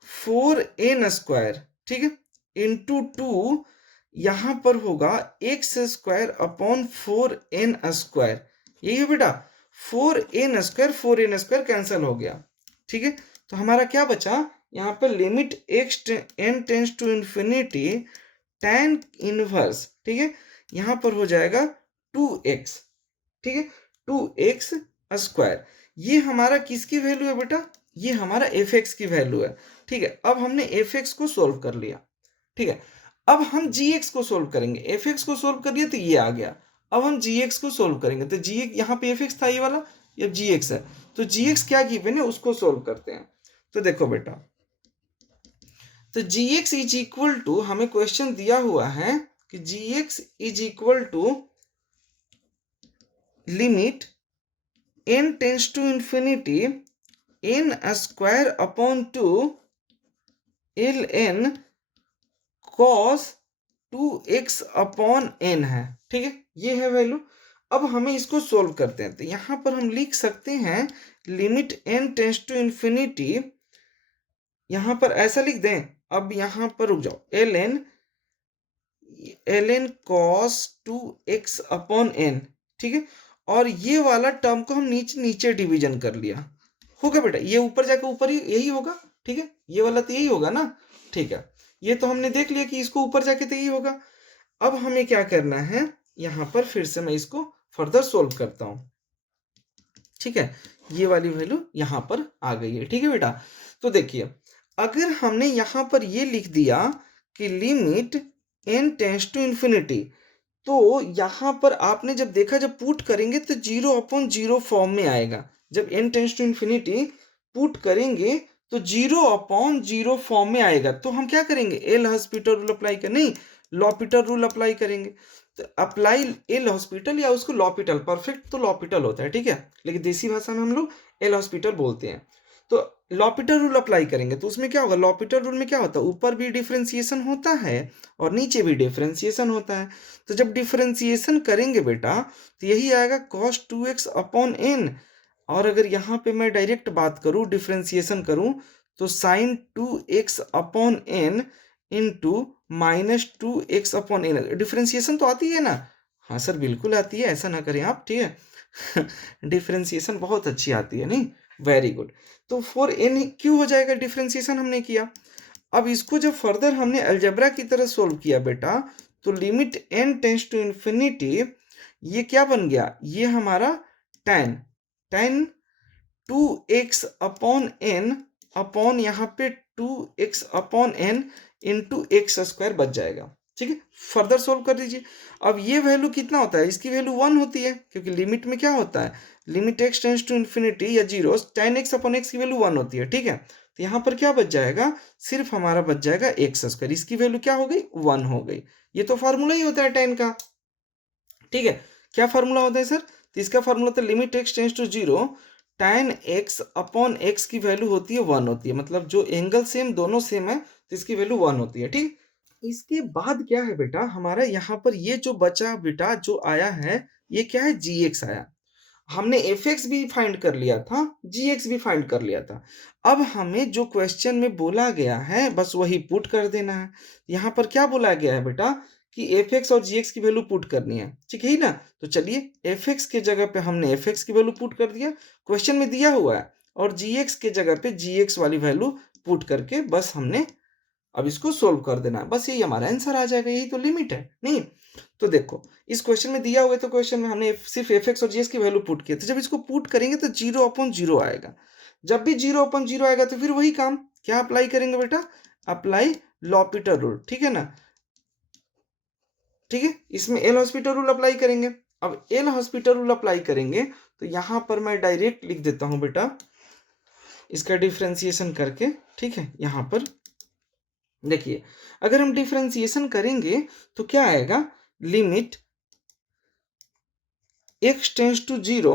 4n square, ठीक है, इंटू 2 यहाँ पर होगा x square upon 4n square. यही है बेटा 4n स्क्वायर कैंसिल हो गया। ठीक है, तो हमारा क्या बचा, यहाँ पर limit n tends to infinity tan inverse, ठीक है, यहाँ पर हो जाएगा 2x। ठीक है, 2x स्क्वायर। ये हमारा किसकी वैल्यू है बेटा, ये हमारा fx की वैल्यू है। ठीक है, अब हमने fx को सोल्व कर लिया। ठीक है, अब हम gx को सोल्व करेंगे। fx को सोल्व कर लिया तो ये आ गया। अब हम gx को सोल्व करेंगे, तो gx यहाँ पे fx था ये वाला, ये gx है, तो gx क्या गिवन है उसको सोल्व करते हैं। तो देखो बेटा, तो gx इज इक्वल टू, हमें क्वेश्चन दिया हुआ है कि gx is equal to limit n tends to infinity n square upon 2 ln cos 2x upon n है। ठीक है, ये है वैल्यू। अब हमें इसको सोल्व करते हैं, तो यहाँ पर हम लिख सकते हैं limit n tends to infinity, यहाँ पर ऐसा लिख दें, अब यहाँ पर रुक जाओ, ln cos 2x upon n। ठीक है, और ये वाला टर्म को हम नीचे नीचे डिवीजन कर लिया, होगा बेटा, ये ऊपर जाकर ऊपर ही यही होगा। ठीक है, ये वाला तो यही होगा ना। ठीक है, ये तो हमने देख लिया कि इसको ऊपर जाके तो यही होगा। अब हमें क्या करना है, यहाँ पर फिर से मैं इसको फर्दर सोल्व करता हूँ। ठीक है, ये वाली वैल्यू यहाँ पर आ गई है। ठीक है बेटा, तो देखिए अगर हमने यहाँ पर ये लिख दिया कि limit n tends to infinity, तो यहाँ पर आपने जब देखा, जब पुट करेंगे तो 0 अपॉन 0 फॉर्म में आएगा। जब n tends to infinity put करेंगे तो 0 अपॉन 0 फॉर्म में आएगा। तो हम क्या करेंगे, एल हॉस्पिटल रूल अप्लाई कर, नहीं लॉपिटल रूल अप्लाई करेंगे। तो अप्लाई एल हॉस्पिटल या उसको लॉपिटल, परफेक्ट तो लॉपिटल होता है, ठीक है, लेकिन देसी भाषा में हम लोग एल हॉस्पिटल बोलते हैं। तो लॉपिटल रूल अप्लाई करेंगे तो उसमें क्या होगा, लॉपिटल रूल में क्या होता है, ऊपर भी डिफरेंशिएशन होता है और नीचे भी डिफरेंशिएशन होता है। तो जब डिफरेंशिएशन करेंगे बेटा तो यही आएगा cos 2x अपॉन n, और अगर यहाँ पे मैं डायरेक्ट बात करूँ, डिफरेंशिएशन करूँ, तो sin 2x upon n into minus 2x upon n। Differentiation तो आती है ना, हाँ सर बिल्कुल आती है, ऐसा ना करें आप, ठीक है डिफरेंशिएशन बहुत अच्छी आती है, नहीं, वेरी गुड। तो 4n क्यों हो जाएगा, डिफरेंशिएशन हमने किया। अब इसको जब फर्दर हमने अलजेब्रा की तरह सोल्व किया बेटा, तो limit n tends to infinity, ये क्या बन गया, ये हमारा tan 2x upon n upon यहाँ पे 2x upon n into x square बच जाएगा। ठीक है, फर्दर सोल्व कर दीजिए। अब ये वैल्यू कितना होता है, इसकी वैल्यू 1 होती है, क्योंकि लिमिट में क्या होता है, limit x tends to infinity या zero, tan x upon x की वैल्यू 1 होती है। ठीक है, तो यहाँ पर क्या बच जाएगा, सिर्फ हमारा बच जाएगा एक्स स्क्वायर, इसकी वैल्यू क्या हो गई, 1 हो गई। ये तो फार्मूला ही होता है tan का। ठीक है, क्या फार्मूला होता है सर, तो इसका फार्मूला होता है limit x tends to zero, tan x upon x की वैल्यू होती है 1 होती है, मतलब जो एंगल सेम दोनों सेम है तो इसकी वैल्यू 1 होती है। ठीक, इसके बाद क्या है बेटा, हमारा यहाँ पर ये जो बचा बेटा, जो आया है, ये क्या है, gx आया। हमने fx भी फाइंड कर लिया था, gx भी फाइंड कर लिया था। अब हमें जो क्वेश्चन में बोला गया है बस वही पुट कर देना है। यहाँ पर क्या बोला गया है बेटा, कि fx और gx की वैल्यू पुट करनी है। ठीक है ना, तो चलिए fx के जगह पे हमने fx की वैल्यू पुट कर दिया, क्वेश्चन में दिया हुआ है, और gx के जगह पे gx वाली वैल्यू पुट करके बस हमने अब इसको सोल्व कर देना है, बस यही हमारा आंसर आ जाएगा, यही तो लिमिट है। नहीं तो देखो इस क्वेश्चन में दिया हुआ है, तो क्वेश्चन में हमने सिर्फ fx और gx की वैल्यू पुट की, तो जब इसको पुट करेंगे तो 0/0 आएगा। जब भी 0/0 आएगा तो फिर वही काम क्या अप्लाई करेंगे बेटा, अप्लाई लॉपिटर रूल। ठीक है ना, ठीक है, इसमें एल हॉस्पिटल रूल अप्लाई करेंगे। अब एल हॉस्पिटल रूल अप्लाई करेंगे तो यहां पर मैं डायरेक्ट लिख देता हूं बेटा, इसका डिफ्रेंसिएशन करके। ठीक है, यहां पर देखिए अगर हम डिफरेंशिएशन करेंगे तो क्या आएगा, limit x tends to zero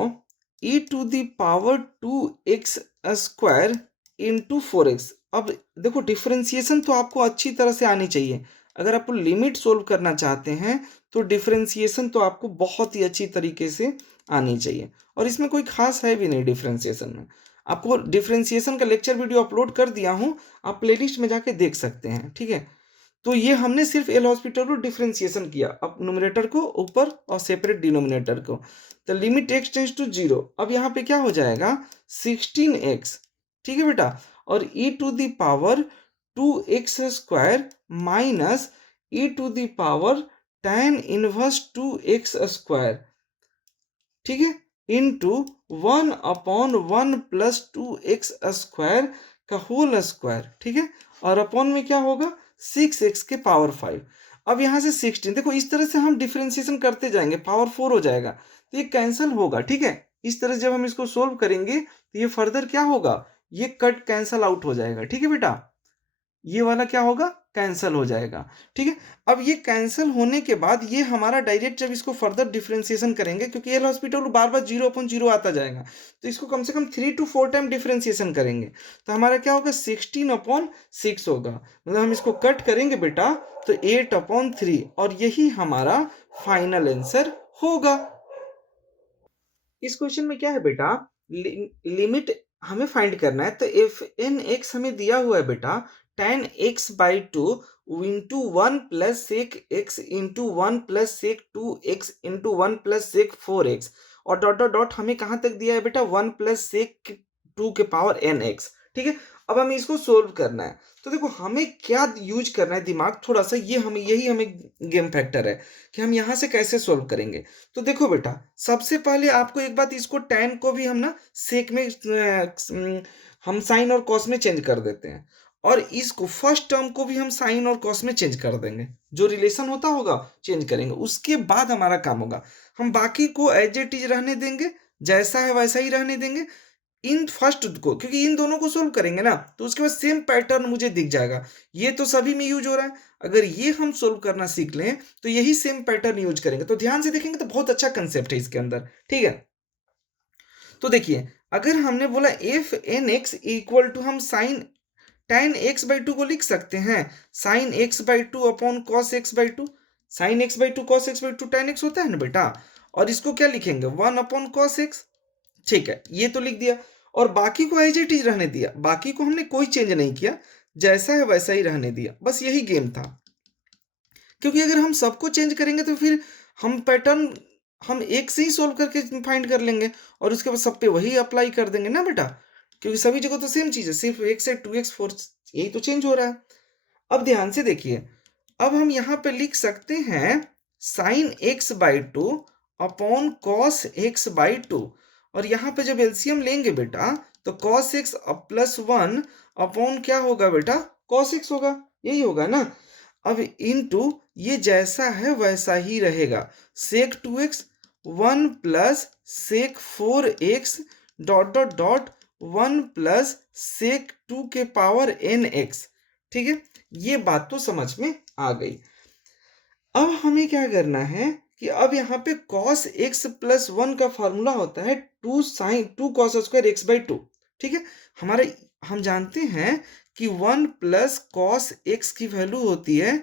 e to the power 2x square into 4x। अब देखो डिफरेंशिएशन तो आपको अच्छी तरह से आनी चाहिए, अगर आप लिमिट सोल्व करना चाहते हैं तो डिफरेंशिएशन तो आपको बहुत ही अच्छी तरीके से आनी चाहिए, और इसमें कोई खास है भी नहीं डिफरेंशिएशन में। आपको डिफरेंशिएशन का लेक्चर वीडियो अपलोड कर दिया हूं, आप प्लेलिस्ट में जाके देख सकते हैं। ठीक है, तो ये हमने सिर्फ एल हॉस्पिटल को डिफरेंशिएशन किया, अब न्यूमरेटर को ऊपर और सेपरेट डिनोमिनेटर को, तो limit x tends to zero, अब यहाँ पे क्या हो जाएगा 16x। ठीक है बेटा, और e to the power 2x square minus e to the power tan inverse 2x square. ठीक है, इंटू 1/1 प्लस 2x स्क्वायर का होल स्क्वायर। ठीक है, और अपॉन में क्या होगा 6x के पावर 5। अब यहाँ से 16, देखो इस तरह से हम डिफरेंशिएशन करते जाएंगे, पावर 4 हो जाएगा तो ये कैंसिल होगा। ठीक है, इस तरह से जब हम इसको सोल्व करेंगे तो ये फर्दर क्या होगा, ये कट कैंसल आउट हो जाएगा। ठीक है बेटा, ये वाला क्या होगा, कैंसिल हो जाएगा। ठीक है, अब ये कैंसिल होने के बाद ये हमारा डायरेक्ट जब इसको फर्दर डिफरेंशिएशन करेंगे, क्योंकि एल हॉस्पिटल बार बार 0/0 आता जाएगा, तो इसको कम से कम 3 to 4 टाइम डिफरेंशिएशन करेंगे, तो हमारा क्या होगा 16/6 होगा। मतलब हम इसको कट करेंगे बेटा तो 8/3, और यही हमारा फाइनल आंसर होगा। इस क्वेश्चन में क्या है बेटा, लिमिट हमें फाइंड करना है, तो एफ एन एक्स हमें दिया हुआ है बेटा tan x/2 into 1 plus sec x into 1 plus sec 2x into 1 plus sec 4x, और डॉट डॉट डॉट हमें कहाँ तक दिया है बेटा 1 प्लस सेक 2 के पावर nx। ठीक है, अब हमें इसको सोल्व करना है, तो देखो हमें क्या यूज करना है दिमाग थोड़ा सा, ये हमें यही हमें गेम फैक्टर है कि हम यहाँ से कैसे सोल्व करेंगे। तो देखो बेटा सबसे पहले आपको एक बात, इसको tan को भी हम ना सेक में हम साइन और कॉस में चेंज कर देते हैं, और इसको फर्स्ट टर्म को भी हम साइन और कॉस में चेंज कर देंगे, जो रिलेशन होता होगा चेंज करेंगे। उसके बाद हमारा काम होगा, हम बाकी को एज इट इज रहने देंगे, जैसा है वैसा ही रहने देंगे, इन फर्स्ट को, क्योंकि इन दोनों को सोल्व करेंगे ना तो उसके बाद सेम पैटर्न मुझे दिख जाएगा, ये तो सभी में यूज हो रहा है, अगर ये हम सोल्व करना सीख लें तो यही सेम पैटर्न यूज करेंगे। तो ध्यान से देखेंगे तो बहुत अच्छा कंसेप्ट है इसके अंदर। ठीक है, तो देखिए अगर हमने बोला f n x equal to, हम साइन tan x/2 को लिख सकते हैं sin x/2 upon cos x/2, sin x/2 cos x/2 tan x होता है ना बेटा, और इसको क्या लिखेंगे 1/cos x। ठीक है, ये तो लिख दिया, और बाकी को एज इट इज रहने दिया, बाकी को हमने कोई चेंज नहीं किया, जैसा है वैसा ही रहने दिया, बस यही गेम था। क्योंकि अगर हम सबको चेंज करेंगे तो फिर हम पैटर्न हम एक से ही सोल्व करके फाइंड कर लेंगे, और उसके बाद सब पे वही अप्लाई कर देंगे ना बेटा, क्योंकि सभी जगह तो सेम चीज है, सिर्फ 1 से 2x 4 यही तो चेंज हो रहा है। अब ध्यान से देखिए, अब हम यहाँ पे लिख सकते हैं sign x by two upon cos x by two, और यहाँ पे जब एलसीएम लेंगे बेटा तो cos x plus one upon क्या होगा बेटा, कॉस एक्स होगा, यही होगा ना। अब इनटू ये जैसा है वैसा ही रहेगा, sec two x one plus sec four x dot dot dot one plus sec two के पावर एन एक्स। ठीक है, ये बात तो समझ में आ गई। अब हमें क्या करना है कि अब यहाँ पे cos x प्लस वन का फॉर्मूला होता है two sine two cos square x by two. ठीक है, हमारे हम जानते हैं कि वन प्लस कॉस एक्स की वैल्यू होती है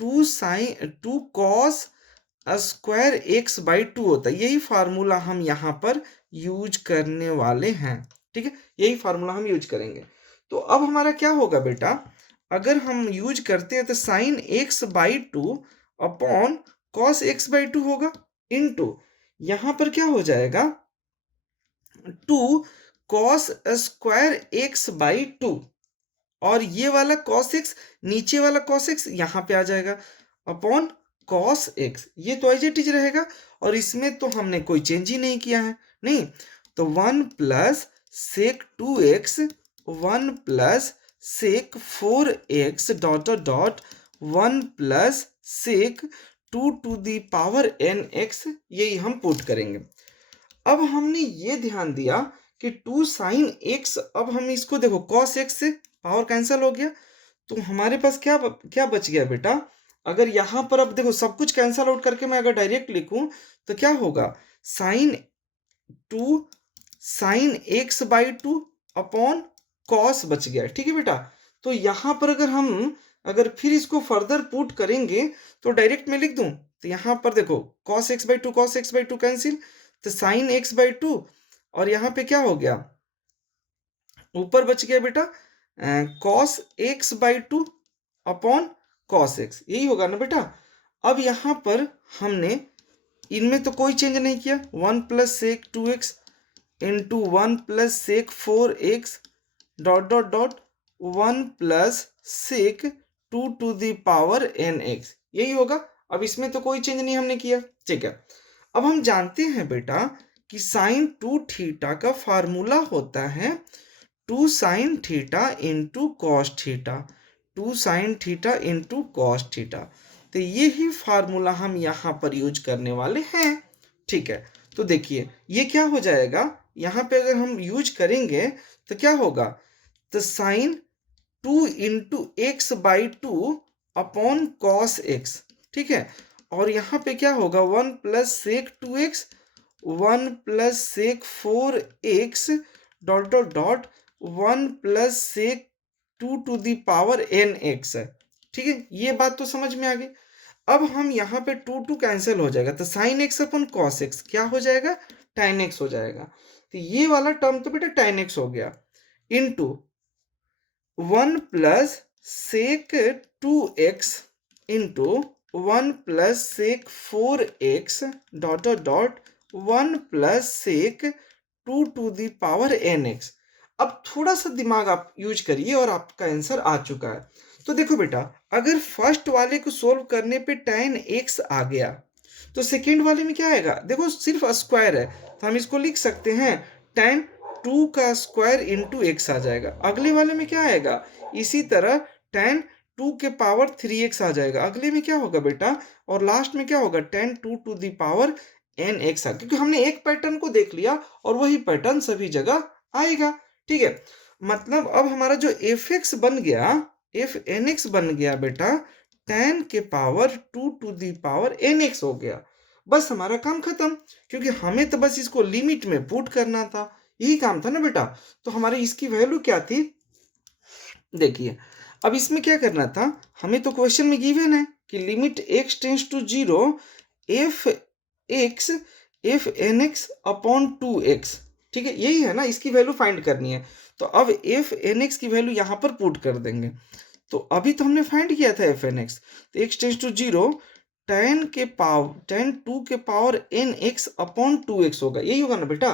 two cos square x by two होता है। यही फार्मूला हम यहाँ पर यूज करने वाले हैं। ठीक है, यही फार्मूला हम यूज करेंगे। तो अब हमारा क्या होगा बेटा, अगर हम यूज करते हैं तो sine x by two upon cos x by two होगा, इनटू यहाँ पर क्या हो जाएगा, two cos square x by two, और ये वाला कॉस एक्स नीचे वाला कॉस एक्स यहाँ पे आ जाएगा अपॉन कॉस एक्स, ये तो एज इट इज रहेगा, और इसमें तो हमने कोई चेंज ही नहीं किया है, नहीं तो one plus sec two x one plus sec four x dot dot dot one plus sec two to the power n x, यही हम पुट करेंगे। अब हमने ये ध्यान दिया कि टू साइन एक्स, अब हम इसको देखो कॉस एक्स से पावर कैंसिल हो गया, तो हमारे पास क्या क्या बच गया बेटा, अगर यहाँ पर अब देखो सब कुछ कैंसिल आउट करके मैं अगर डायरेक्ट लिखूं तो क्या होगा, sign to sign x by two upon cos बच गया। ठीक है बेटा, तो यहाँ पर अगर हम अगर फिर इसको फर्दर पुट करेंगे तो डायरेक्ट में लिख दूं, तो यहाँ पर देखो cos x by to cancel, तो साइन एक्स बाई टू, और यहाँ पे क्या हो गया, ऊपर बच गया बेटा cos x by two upon cos x, यही होगा ना बेटा। अब यहाँ पर हमने इनमें तो कोई चेंज नहीं किया, one plus sec two x into one plus sec four x dot dot dot one plus sec two to the power n x, यही होगा। अब इसमें तो कोई चेंज नहीं हमने किया। ठीक है, अब हम जानते हैं बेटा कि साइन टू थीटा का फार्मूला होता है two sine theta into cos theta, two sine theta into cos theta, तो ये ही फार्मूला हम यहाँ पर यूज करने वाले हैं। ठीक है, तो देखिए ये क्या हो जाएगा, यहाँ पे अगर हम यूज करेंगे तो क्या होगा, तो sine two into x by two upon cos x. ठीक है, और यहाँ पे क्या होगा, one plus sec two x one plus sec four x dot dot dot one plus sec two to the power n x है। ठीक है, ये बात तो समझ में आ गई। अब हम यहाँ पे टू कैंसिल हो जाएगा, तो sine x upon cos x क्या हो जाएगा, tan एक्स हो जाएगा, तो ये वाला टर्म तो बेटा tan एक्स हो गया, into one plus sec two x into one plus sec four x dot dot dot one plus sec two to the power n x. अब थोड़ा सा दिमाग आप यूज करिए और आपका आंसर आ चुका है। तो देखो बेटा, अगर फर्स्ट वाले को सोल्व करने पे tan x आ गया तो सेकेंड वाले में क्या आएगा, देखो सिर्फ स्क्वायर है तो हम इसको लिख सकते हैं tan 2 का स्क्वायर इंटू एक्स आ जाएगा। अगले वाले में क्या आएगा, इसी तरह tan 2 के पावर 3x आ जाएगा। अगले में क्या होगा बेटा, और लास्ट में क्या होगा, tan 2 to the power n x, क्योंकि हमने एक पैटर्न को देख लिया और वही पैटर्न सभी जगह आएगा। ठीक है, मतलब अब हमारा जो एफ एक्स बन गया, एफ एन एक्स बन गया बेटा tan के power 2 to the power n x हो गया। बस हमारा काम खत्म, क्योंकि हमें तो बस इसको लिमिट में पुट करना था, यही काम था ना बेटा। तो हमारी इसकी वैल्यू क्या थी, देखिए अब इसमें क्या करना था, हमें तो क्वेश्चन में गिवन है कि limit x tends to zero f n x upon two x. ठीक है, यही है ना, इसकी वैल्यू फाइंड करनी है। तो अब एफ एन एक्स की वैल्यू यहाँ पर पुट कर देंगे। तो अभी तो हमने फाइंड किया था एफ एन एक्स, तो x tends to zero tan 2 के power n x upon two x होगा, यही होगा ना बेटा।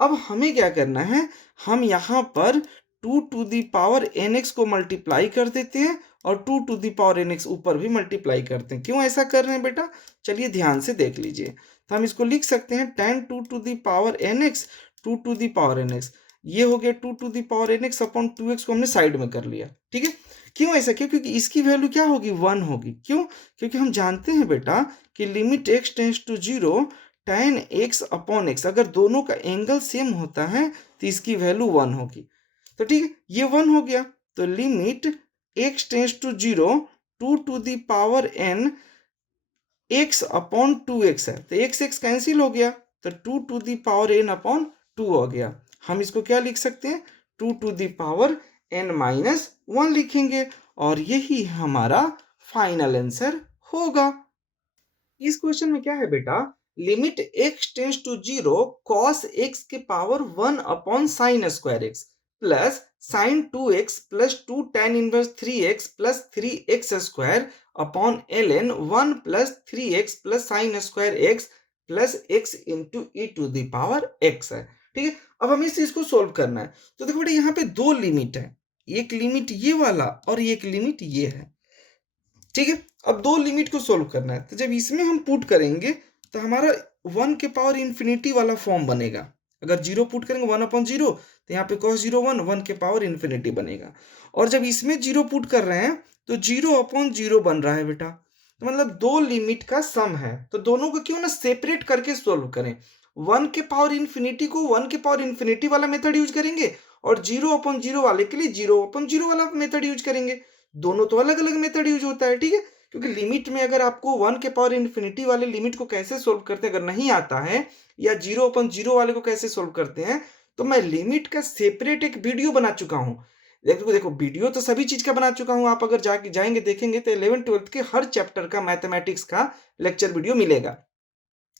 अब हमें क्या करना है, हम यहाँ पर 2 to the power n x को मल्टीप्लाई कर देते हैं और 2 to the power n x ऊपर भी मल्टीप्लाई करते हैं। क्यों ऐसा कर रहे हैं बेटा, चलिए ध्यान से देख लीजिए। तो हम इसको लिख सकते हैं tan 2 to the power n x 2 to the power n x, ये हो गया 2 to the power n x upon 2x को हमने साइड में कर लिया। ठीक है, क्यों ऐसा किया, क्योंकि इसकी वैल्यू क्या होगी 1 होगी। क्यों, क्योंकि हम जानते हैं बेटा कि limit x tends to 0 tan x upon x, अगर दोनों का एंगल सेम होता है तो इसकी वैल्यू 1 होगी। तो ठीक है, ये 1 हो गया। तो limit x tends to 0 2 to the power n x upon 2x है, तो x कैंसिल हो गया, तो 2 to the power n upon 2 हो गया। हम इसको क्या लिख सकते हैं, 2 to the power n minus 1 लिखेंगे, और यही हमारा फाइनल आंसर होगा। इस क्वेश्चन में क्या है बेटा, limit x tends to 0 cos x के power 1 upon sine square x plus sine 2x plus 2 tan inverse 3x plus 3x square upon ln 1 plus 3x plus sine square x plus x into e to the power x है। ठीक है, अब हमें इस चीज को सोल्व करना है। तो देखो बेटा, यहाँ पे दो लिमिट है, एक लिमिट ये वाला और एक लिमिट ये है। ठीक है, अब दो लिमिट को सोल्व करना है, तो जब इसमें हम पुट करेंगे तो हमारा 1 के पावर इन्फिनिटी वाला फॉर्म बनेगा। अगर 0 पुट करेंगे 1 अपॉन 0, तो यहाँ पे cos 0 1 के पावर इन्फिनिटी बनेगा। और जब इसमें 0 पुट कर रहे हैं तो 0 अपॉन 0 बन रहा है बेटा। तो मतलब दो लिमिट का सम है, तो दोनों को क्यों ना सेपरेट करके सोल्व करें। 1 के पावर इन्फिनिटी को 1 के पावर इन्फिनिटी वाला मेथड यूज करेंगे, और 0 अपॉन 0 वाले के लिए 0 अपॉन 0 वाला मेथड यूज करेंगे। दोनों तो अलग अलग मेथड यूज होता है। ठीक है, क्योंकि लिमिट में अगर आपको 1 के पावर इन्फिनिटी वाले लिमिट को कैसे सोल्व करते हैं अगर नहीं आता है, या 0 अपॉन 0 वाले को कैसे सोल्व करते हैं, तो मैं लिमिट का सेपरेट एक वीडियो बना चुका हूँ। देखो वीडियो तो सभी चीज का बना चुका हूँ, आप अगर जाएंगे देखेंगे तो 11th-12th के हर चैप्टर का मैथमेटिक्स का लेक्चर वीडियो मिलेगा।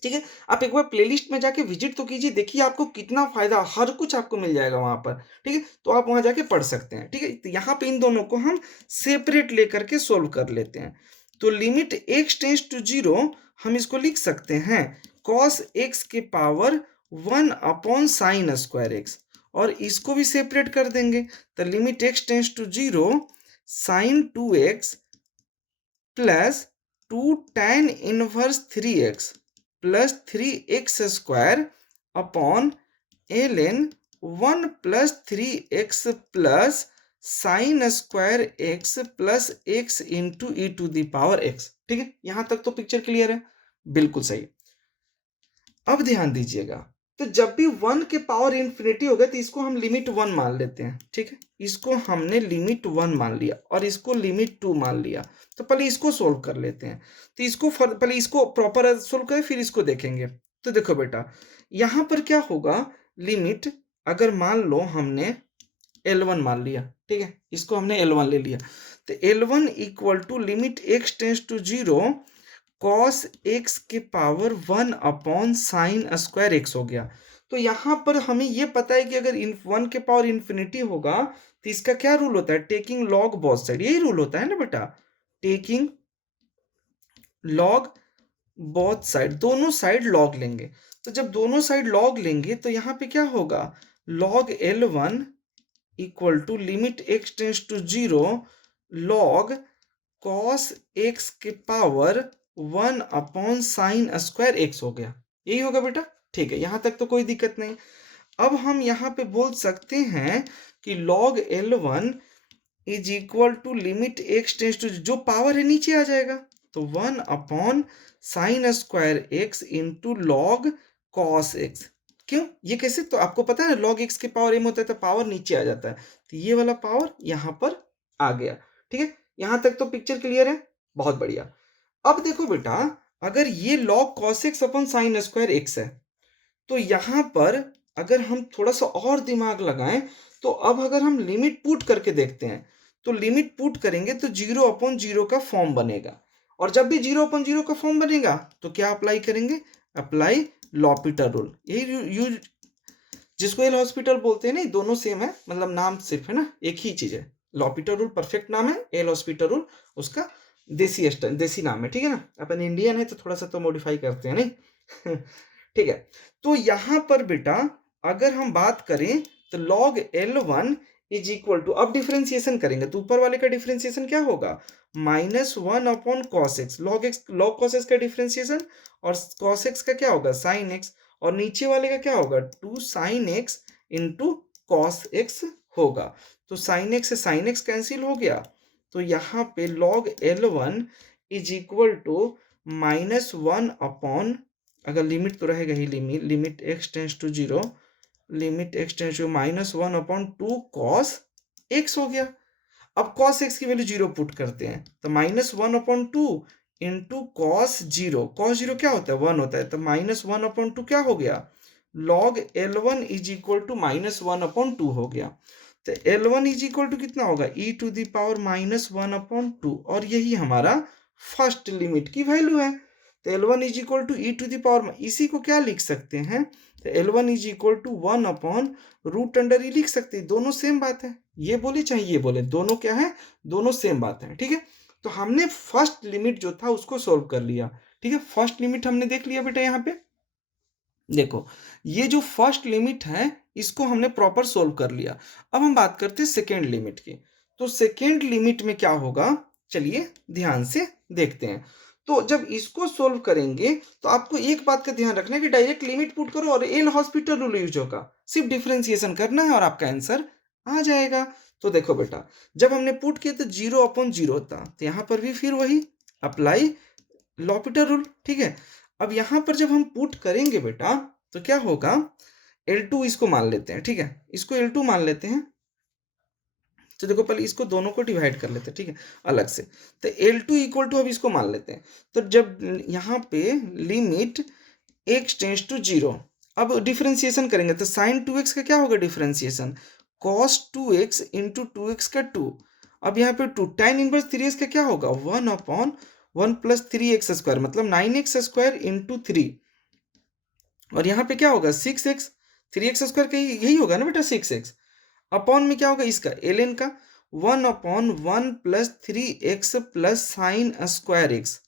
ठीक है, आप एक बार प्लेलिस्ट में जाके विजिट तो कीजिए, देखिए आपको कितना फायदा, हर कुछ आपको मिल जाएगा वहां पर। ठीक है, तो आप वहां जाके पढ़ सकते हैं। ठीक है, तो यहाँ पे इन दोनों को हम सेपरेट लेकर के सोल्व कर लेते हैं। तो लिमिट x टेंस टू 0 हम इसको लिख सकते हैं cos x के power 1 upon sine square x, और इसको भी सेपरेट कर देंगे। तो limit x tends to 0 sine 2x plus 2 tan inverse 3x plus 3x square upon ln 1 plus 3x plus sine square x plus x into e to the power x। ठीक है, यहां तक तो पिक्चर क्लियर है, बिल्कुल सही। अब ध्यान दीजिएगा, तो जब भी 1 के पावर इन्फिनिटी हो गया तो इसको हम लिमिट 1 मान लेते हैं। ठीक है, इसको हमने लिमिट 1 मान लिया और इसको लिमिट 2 मान लिया। तो पहले इसको सोल्व कर लेते हैं। तो इसको पहले इसको प्रॉपर सोल्व करें, फिर इसको देखेंगे। तो देखो बेटा, यहां पर क्या होगा, लिमिट अगर मान लो हमने L1 मान लिया। ठीक है, इसको हमने L1 ले लिया, तो L1 equal to limit x tends to 0 cos x के power 1 upon sine square x हो गया। तो यहां पर हमें यह पता है कि अगर 1 के पावर इन्फिनिटी होगा तो इसका क्या रूल होता है, टेकिंग लॉग बोथ साइड, यही रूल होता है ना बेटा, टेकिंग लॉग बोथ साइड, दोनों साइड लॉग लेंगे। तो जब दोनों साइड लॉग लेंगे तो यहाँ पे क्या होगा, log L1 equal to limit x tends to 0 log cos x के power 1 upon sine square x हो गया। यही होगा बेटा। ठीक है, यहां तक तो कोई दिक्कत नहीं। अब हम यहाँ पे बोल सकते हैं कि log L1 is equal to limit x tends to, जो पावर है नीचे आ जाएगा, तो 1 upon sine square x into log cos x। क्यों, ये कैसे, तो आपको पता है ना log x के पावर m होता है तो पावर नीचे आ जाता है, तो ये वाला पावर यहाँ पर आ गया। ठीक है, यहाँ तक तो पिक्चर क्लियर है, बहुत बढ़िया। अब देखो बेटा, अगर ये log cos x upon sine square x है, तो यहाँ पर अगर हम थोड़ा सा और दिमाग लगाएं, तो अब अगर हम लिमिट पुट करके देखते हैं, तो लिमिट पुट करेंगे तो 0 अपॉन 0 का फॉर्म बनेगा, और जब भी 0 अपॉन 0 का फॉर्म बनेगा तो क्या अप्लाई करेंगे, अप्लाई लॉपिटर रूल। यही यूज, जिसको एल हॉस्पिटल बोलते हैं, नहीं दोनों सेम है, मतलब नाम सिर्फ है ना, एक ही चीज है। लॉपिटर रूल परफेक्ट नाम है, एल हॉस्पिटल रूल उसका देसी नाम है। ठीक है ना, अपन इंडियन है तो थोड़ा सा तो मॉडिफाई करते हैं नहीं ठीक है, तो यहां पर बेटा अगर हम बात करें तो log L1 is equal to, अब डिफरेंशिएशन करेंगे तो ऊपर वाले का डिफरेंशिएशन क्या होगा, -1 upon cos x, log cos x का डिफरेंशिएशन, और कॉस एक्स का क्या होगा साइन एक्स, और नीचे वाले का क्या होगा 2 sine x into cos x होगा। तो साइन एक्स से साइन एक्स कैंसिल हो गया, तो यहाँ पे log L1 is equal to -1 upon, अगर लिमिट तो रहेगा ही, limit x tends to 0, limit x tends to -1 upon 2 cos x हो गया। अब cos x की वैल्यू 0 पुट करते हैं, तो -1 अपॉन 2 इंटू कॉस 0, कॉस 0 क्या होता है 1 होता है, तो -1 अपॉन 2 क्या हो गया, log L1 is equal to -1 upon 2 हो गया। तो L1 इज इक्वल टू कितना होगा e to the power -1 upon 2, और यही हमारा फर्स्ट लिमिट की वैल्यू है। तो L1 is equal to e to the power, इसी को क्या लिख सकते हैं, तो L1 is equal to 1 upon root under e लिख सकते हैं, दोनों सेम बात है, ये बोले चाहे ये बोले, दोनों क्या है, दोनों सेम बात है, ठीक है। तो हमने फर्स्ट लिमिट जो था उसको सोल्व कर लिया, ठीक है, फर्स्ट लिमिट हमने देख लिया बेटा। यहाँ पे देखो, ये जो फर्स्ट लिमिट है इसको हमने प्रॉपर सोल्व कर लिया। अब हम बात करते हैं सेकेंड लिमिट की। तो सेकेंड लिमिट में क्या होगा, चलिए ध्यान से देखते हैं। तो जब इसको सोल्व करेंगे तो आपको एक बात का ध्यान रखना है कि डायरेक्ट लिमिट पुट करो और एल हॉस्पिटल रूल यूज होगा, सिर्फ डिफरेंशिएशन करना है और आपका आंसर आ जाएगा। तो देखो बेटा, जब हमने पुट किया तो 0/0 था, तो यहाँ पर भी फिर वही अप्लाई लॉपिटल रूल, ठीक है। अब यहाँ पर जब हम पुट करेंगे बेटा तो क्या होगा, L2 इसको मान लेते हैं, ठीक है, इसको L2 मान लेते हैं। तो देखो पहले इसको दोनों को डिवाइड कर लेते हैं, ठीक है, अलग से। तो L2 इक्वल टू, अब इसको मान लेते हैं, तो जब यहाँ पे लिमिट x टेंस टू 0, अब डिफरेंशिएशन करेंगे तो साइन 2x का क्या होगा differentiation, cos 2x into 2x का 2। अब यहाँ पे 2 tan इनवर्स 3x का क्या होगा 1 अपॉन 1 प्लस 3x स्क्वायर, मतलब 9x स्क्वायर इंटू 3, और यहाँ पे क्या होगा 6x, 3x स्क्वायर का यही होगा ना बेटा 6x, अपॉन में क्या होगा इसका ln का 1 upon 1 plus 3x plus sine square x,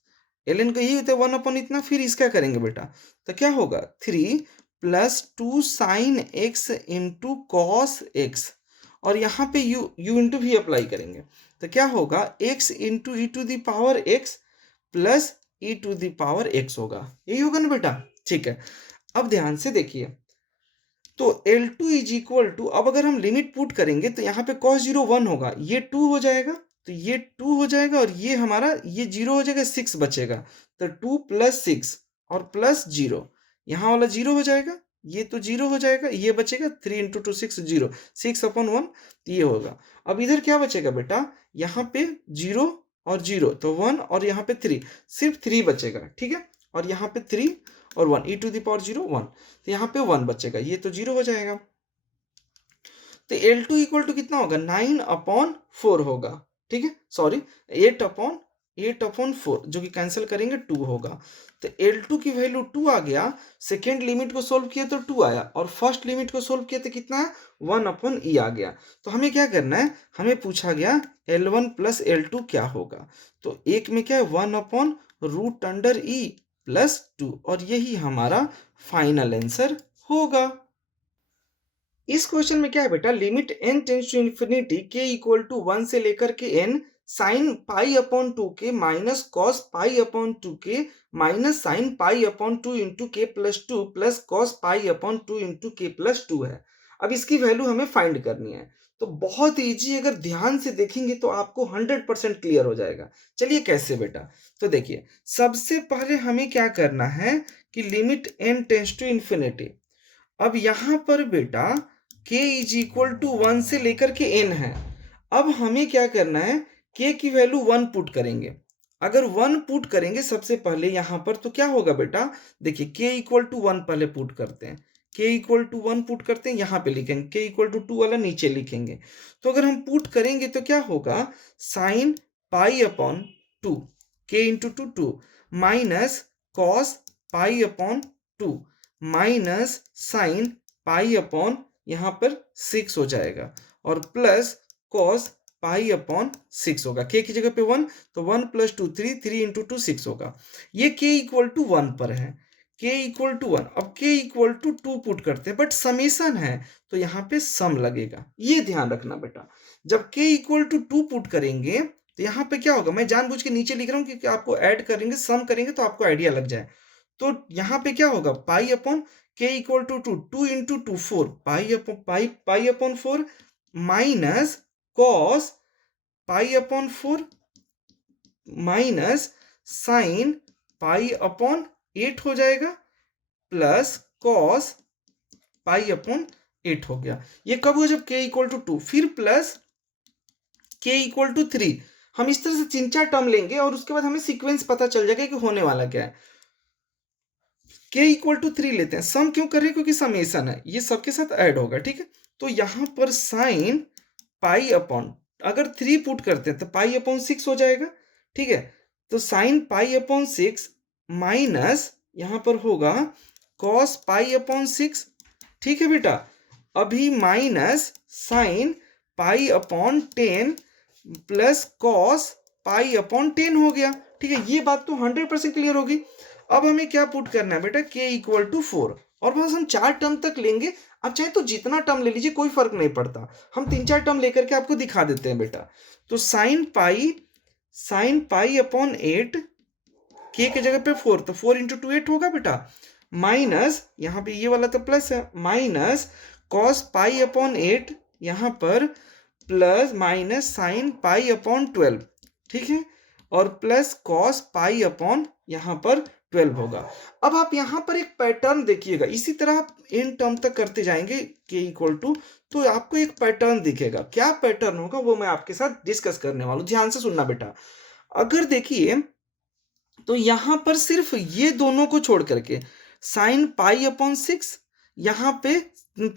ln का यही होता है 1 अपॉन इतना, फिर इसका करेंगे बेटा तो क्या होगा 3 plus 2 sine x into cos x, और यहाँ पे u इंटू भी अप्लाई करेंगे तो क्या होगा x into e to the power x plus e to the power x होगा, यही होगा ना बेटा, ठीक है। अब ध्यान से देखिए, तो L2 इज इक्वल टू, अब अगर हम लिमिट पुट करेंगे तो यहाँ पे cos 0 1 होगा, ये 2 हो जाएगा, तो ये 2 हो जाएगा, और ये हमारा ये 0 हो जाएगा, 6 बचेगा, तो 2 प्लस 6 और प्लस 0, यहाँ वाला 0 हो जाएगा, ये तो 0 हो जाएगा, ये बचेगा 3 इंटू 2 6 0, 6 अपॉन 1 ये होगा। अब इधर क्या बचेगा बेटा, यहाँ पे 0 और 0 तो 1, और यहाँ पे 3, सिर्फ 3 बचेगा, ठीक है, और यहाँ पे 3 और 1 ई टू द पावर 0 1, तो यहाँ पे 1 बचेगा, ये तो 0 हो जाएगा। तो L2 इक्वल टू कितना होगा 9/4 होगा, ठीक है, सॉरी 8/4, जो कि कैंसिल करेंगे 2 होगा। तो L2 की वैल्यू 2 आ गया, सेकेंड लिमिट को सोल्व किया तो 2 आया, और फर्स्ट लिमिट को सोल्व किया तो कितना है 1/e आ गया। तो हमें क्या करना है, हमें पूछा गया L1 प्लस L2 क्या होगा, तो एक में क्या है 1/√e प्लस 2, और यही हमारा फाइनल आंसर होगा। इस क्वेश्चन में क्या है बेटा, limit n tends to infinity k equal to 1 से लेकर के n sine pi upon 2k minus cos pi upon 2k minus sine pi upon 2 into k plus 2 plus cos pi upon 2 into k plus 2 है। अब इसकी वैल्यू हमें फाइंड करनी है, तो बहुत इजी, अगर ध्यान से देखेंगे तो आपको 100% क्लियर हो जाएगा। चलिए कैसे बेटा, तो देखिए सबसे पहले हमें क्या करना है कि limit n tends to infinity, अब यहाँ पर बेटा k इज इक्वल टू 1 से लेकर के n है। अब हमें क्या करना है, k की वैल्यू 1 पुट करेंगे, अगर 1 पुट करेंगे सबसे पहले यहाँ पर तो क्या होगा बेटा, देखिए k इक्वल टू 1 पहले पुट करते हैं, k इक्वल टू 1 पुट करते हैं, यहाँ पे लिखेंगे k इक्वल टू 2 वाला नीचे लिखेंगे, तो अगर हम पुट करेंगे तो क्या होगा sign pi upon 2 k into 2 2 minus cos pi upon 2 minus sine pi upon यहाँ पर 6 हो जाएगा, और प्लस कॉस पाई अपॉन 6 होगा, k की जगह पे 1 तो 1 प्लस 2 3 3 इंटू 2 6 होगा, ये k इक्वल टू 1 पर है। k इक्वल टू 1, अब k इक्वल टू 2 पुट करते हैं, बट समेशन है तो यहाँ पे सम लगेगा, ये ध्यान रखना बेटा। जब k इक्वल टू 2 पुट करेंगे तो यहाँ पे क्या होगा, मैं जानबूझ के नीचे लिख रहा हूँ क्योंकि आपको ऐड करेंगे, सम करेंगे तो आपको आइडिया लग जाए। तो यहाँ पे क्या होगा, pi upon k equal to 2, 2 into 2 4, pi upon 4 minus cos pi upon 4 minus sine pi upon 8 हो जाएगा, प्लस कॉस पाई अपॉन 8 हो गया। ये कब हुआ, जब k इक्वल टू 2, फिर प्लस k इक्वल टू 3। हम इस तरह से 3-4 टर्म लेंगे और उसके बाद हमें सीक्वेंस पता चल जाएगा कि होने वाला क्या है। k इक्वल टू 3 लेते हैं, सम क्यों कर रहे हैं, क्योंकि समेशन है, ये सबके साथ ऐड होगा, ठीक है। तो यहाँ पर साइन पाई अपॉन, अगर 3 पुट करते हैं तो पाई अपॉन 6 हो जाएगा, ठीक है। तो साइन पाई अपॉन 6 माइनस यहाँ पर होगा कॉस पाई अपॉन 6, ठीक है बेटा। अभी minus sine pi upon 10 plus cos pi upon 10 हो गया, ठीक है। ये बात तो 100% क्लियर होगी। अब हमें क्या पुट करना है बेटा, k इक्वल टू 4, और बस हम 4 टर्म तक लेंगे। आप चाहे तो जितना टर्म ले लीजिए, कोई फर्क नहीं पड़ता, हम 3-4 टर्म लेकर के आपको दिखा देते हैं बेटा। तो साइन पाई अपॉन 8, k की जगह पे 4, तो 4 इंटू 2 8 होगा बेटा, माइनस यहाँ पे ये वाला तो प्लस है, माइनस कॉस पाई अपॉन 8 यहाँ पर, plus minus sine pi upon 12, ठीक है, और प्लस कॉस पाई अपॉन यहाँ पर 12 होगा। अब आप यहाँ पर एक पैटर्न देखिएगा, इसी तरह आप इन टर्म तक करते जाएंगे k इक्वल टू, तो आपको एक पैटर्न दिखेगा। क्या पैटर्न होगा वो मैं आपके साथ डिस्कस करने वाला हूँ, ध्यान से सुनना बेटा। अगर देखिए तो यहाँ पर सिर्फ ये दोनों को छोड़ करके साइन पाई अपॉन 6, यहाँ पे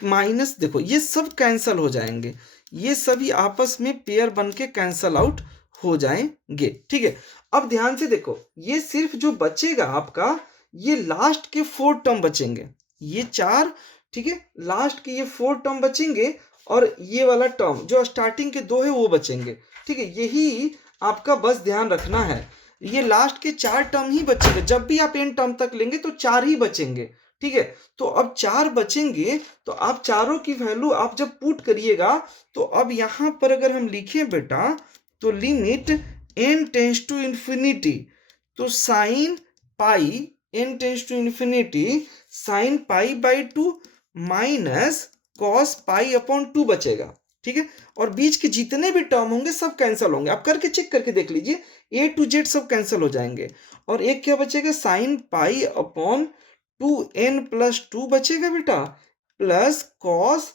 माइनस, देखो ये सब कैंसल हो जाएंगे, ये सभी आपस में पेयर बन के कैंसल आउट हो जाएंगे, ठीक है। अब ध्यान से देखो, ये सिर्फ जो बचेगा आपका, ये लास्ट के 4 टर्म बचेंगे, ये 4, ठीक है, लास्ट के ये 4 टर्म बचेंगे, और ये वाला टर्म जो स्टार्टिंग के 2 है वो बचेंगे, ठीक है। यही आपका बस ध्यान रखना है, ये लास्ट के 4 टर्म ही बचेंगे, जब भी आप n टर्म तक लेंगे तो 4 ही बचेंगे, ठीक है। तो अब 4 बचेंगे, तो आप चारों की वैल्यू आप जब पुट करिएगा, तो अब यहाँ पर अगर हम लिखें बेटा, तो limit n tends to infinity, तो sine pi n tends to infinity sine pi by 2 minus cos pi upon 2 बचेगा, ठीक है। और बीच के जितने भी टर्म होंगे सब कैंसिल होंगे, आप करके चेक करके देख लीजिए, ए टू जेड सब कैंसिल हो जाएंगे, और एक क्या बचेगा, sine pi upon 2n plus 2 बचेगा बेटा, plus cos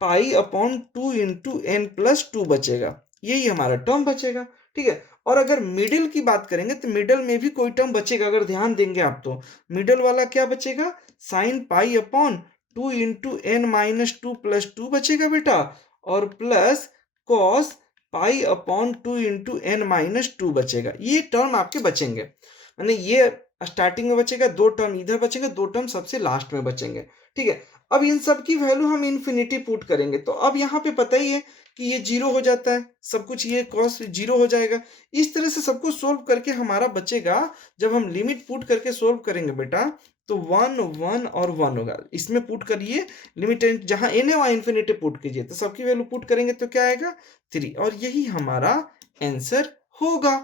pi upon 2 into n plus 2 बचेगा, यही हमारा टर्म बचेगा, ठीक है। और अगर मिडिल की बात करेंगे तो मिडिल में भी कोई टर्म बचेगा, अगर ध्यान देंगे आप तो मिडिल वाला क्या बचेगा, sine pi upon 2 into n minus 2 plus 2 बचेगा बेटा, और plus cos pi upon 2 into n minus 2 बचेगा। ये टर्म आपके बचेंगे, यानी ये स्टार्टिंग में बचेगा, 2 टर्म इधर बचेंगे, 2 टर्म सबसे लास्ट में बचेंगे, ठीक है। अब इन सब की वैल्यू हम इन्फिनिटी पुट करेंगे, तो अब यहाँ पे पता ही है कि ये 0 हो जाता है सब कुछ, ये कॉस 0 हो जाएगा। इस तरह से सबको सोल्व करके हमारा बचेगा, जब हम लिमिट पुट करके सोल्व करेंगे बेटा, तो 1 1 और 1 होगा, इसमें पुट करिए लिमिट, जहां n है वहां इन्फिनिटी पुट कीजिए, तो सबकी वैल्यू पुट करेंगे तो क्या आएगा, 3, और यही हमारा आंसर होगा।